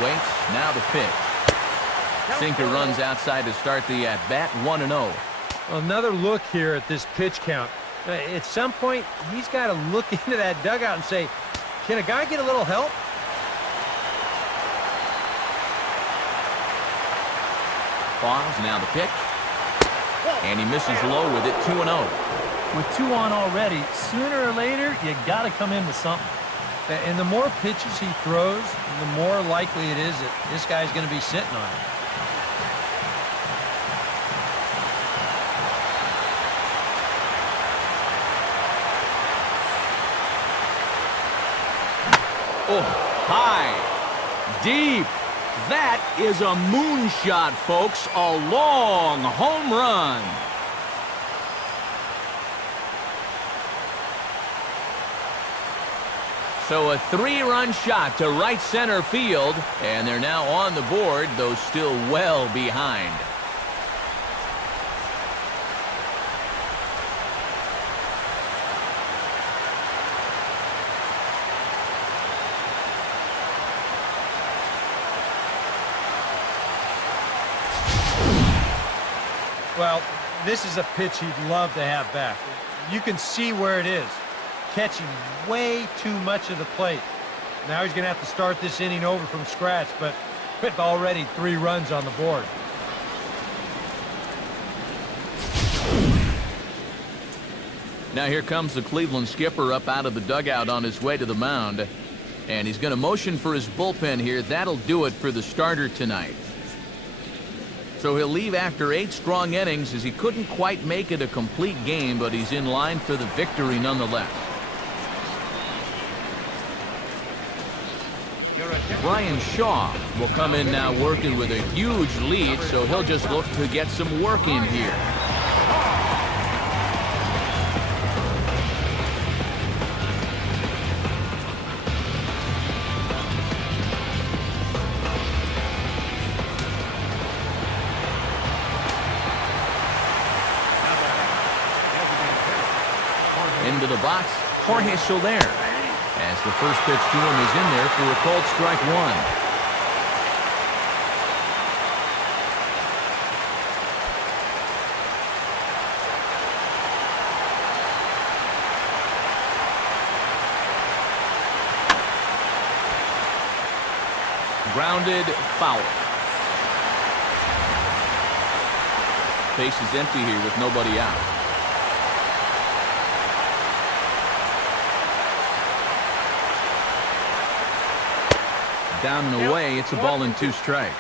Waits, now the pitch. Sinker runs outside to start the at-bat, 1-0. Another look here at this pitch count. At some point, he's got to look into that dugout and say, can a guy get a little help? Pause, now the pitch. And he misses low with it, 2-0. With 2 on already, sooner or later, you got to come in with something. And the more pitches he throws, the more likely it is that this guy's going to be sitting on it. Oh, high, deep. That is a moonshot, folks. A long home run. So a 3-run shot to right center field, and they're now on the board, though still well behind. Well, this is a pitch he'd love to have back. You can see where it is. Catching way too much of the plate. Now he's going to have to start this inning over from scratch, but with already 3 runs on the board. Now here comes the Cleveland skipper up out of the dugout on his way to the mound. And he's going to motion for his bullpen here. That'll do it for the starter tonight. So he'll leave after 8 strong innings as he couldn't quite make it a complete game, but he's in line for the victory nonetheless. Brian Shaw will come in now working with a huge lead, so he'll just look to get some work in here. Into the box, Jorge Soler. As the first pitch to him is in there for a called strike 1. Grounded, foul. Base is empty here with nobody out. Down and away, it's a ball and 2 strikes.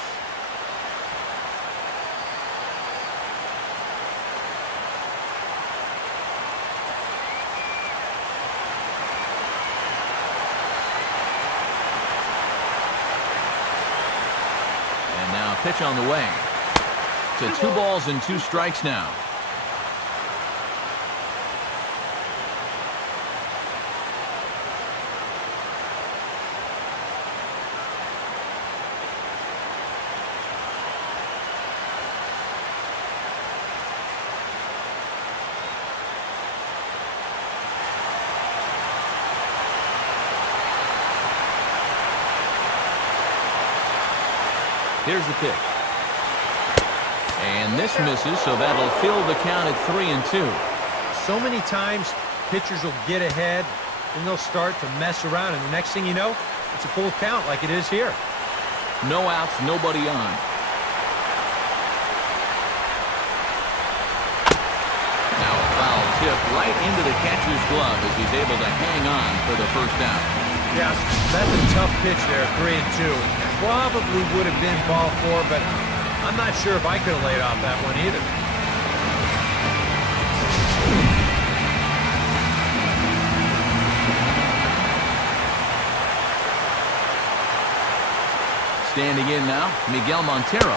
And now a pitch on the way. To 2 balls and 2 strikes now. Here's the pitch. And this misses, so that'll fill the count at 3-2. So many times, pitchers will get ahead, and they'll start to mess around, and the next thing you know, it's a full count like it is here. No outs, nobody on. Now a foul tip right into the catcher's glove as he's able to hang on for the first out. Yes, that's a tough pitch there, 3-2. Probably would have been ball 4, but I'm not sure if I could have laid off that one either. Standing in now, Miguel Montero.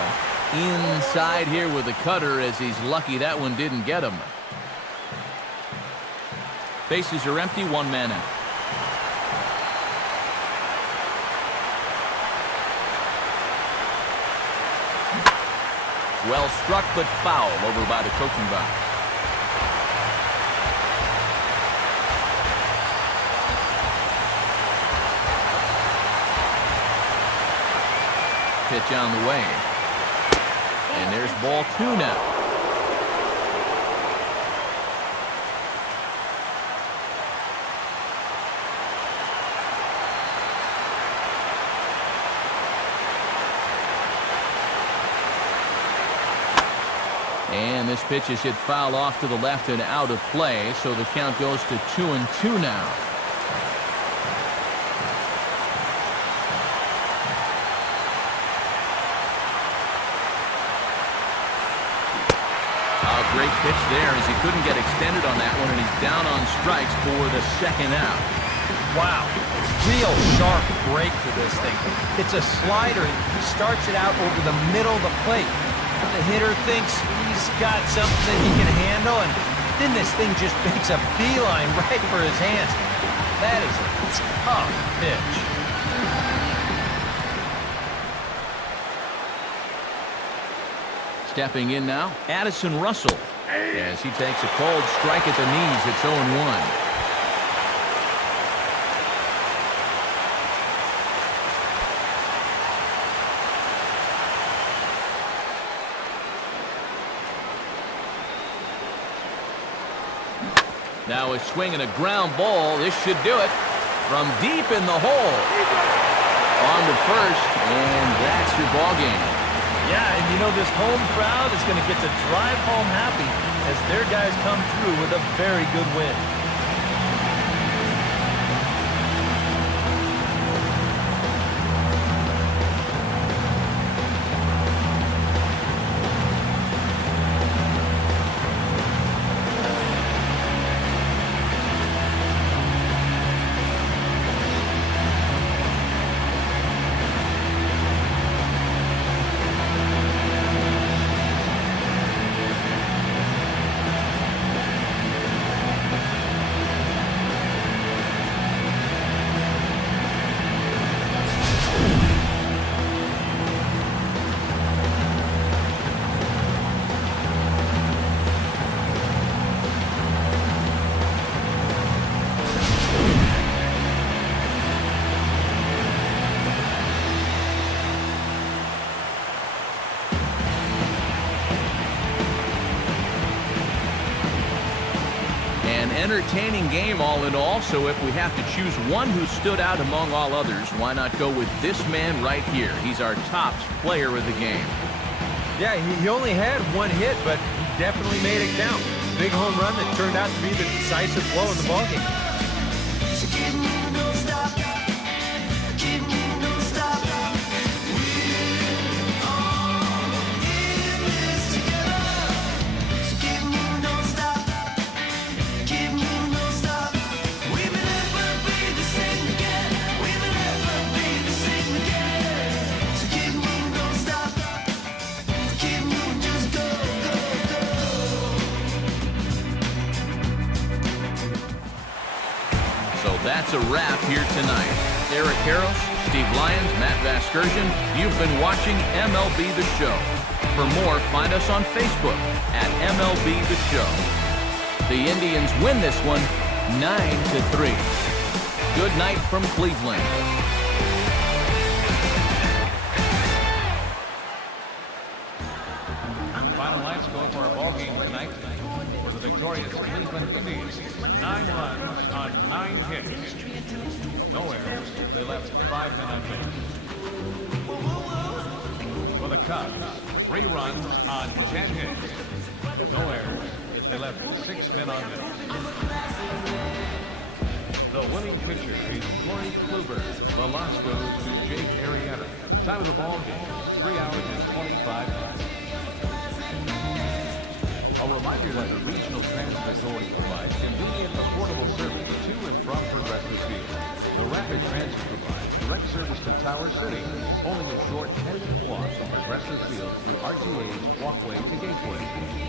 Inside here with a cutter as he's lucky that one didn't get him. Bases are empty, 1 man out. Well struck, but foul over by the coaching box. Pitch on the way. And there's ball 2 now. And this pitch is hit foul off to the left and out of play, so the count goes to 2-2 now. A great pitch there as he couldn't get extended on that one, and he's down on strikes for the 2nd out. Wow, real sharp break to this thing. It's a slider, and he starts it out over the middle of the plate. The hitter thinks he's got something that he can handle, and then this thing just makes a beeline right for his hands. That is a tough pitch. Stepping in now, Addison Russell. As he takes a cold strike at the knees, it's 0-1. Now a swing and a ground ball. This should do it. From deep in the hole. On to first, and that's your ball game. Yeah, and you know this home crowd is going to get to drive home happy as their guys come through with a very good win. Entertaining game all in all, so if we have to choose one who stood out among all others, why not go with this man right here? He's our top player of the game. Yeah, he only had 1 hit, but he definitely made it count. Big home run that turned out to be the decisive blow in the ballgame. That's a wrap here tonight. Eric Harris, Steve Lyons, Matt Vasgersian, you've been watching MLB The Show. For more, find us on Facebook at MLB The Show. The Indians win this one 9-3. Good night from Cleveland. Final line score for our ball game tonight for the victorious Cleveland Indians. 9 runs on 9 hits. No errors. They left 5 men on base. For the Cubs, 3 runs on 10 hits. No errors. They left 6 men on base. The winning pitcher is Corey Kluber. The loss goes to Jake Arrieta. Time of the ball game, 3 hours and 25 minutes. I'll remind you that the Regional Transit Authority provides convenient, affordable service to and from Progressive Field. The Rapid Transit provides direct service to Tower City, only a short 10-minute walk from Progressive Field through RTA's Walkway to Gateway.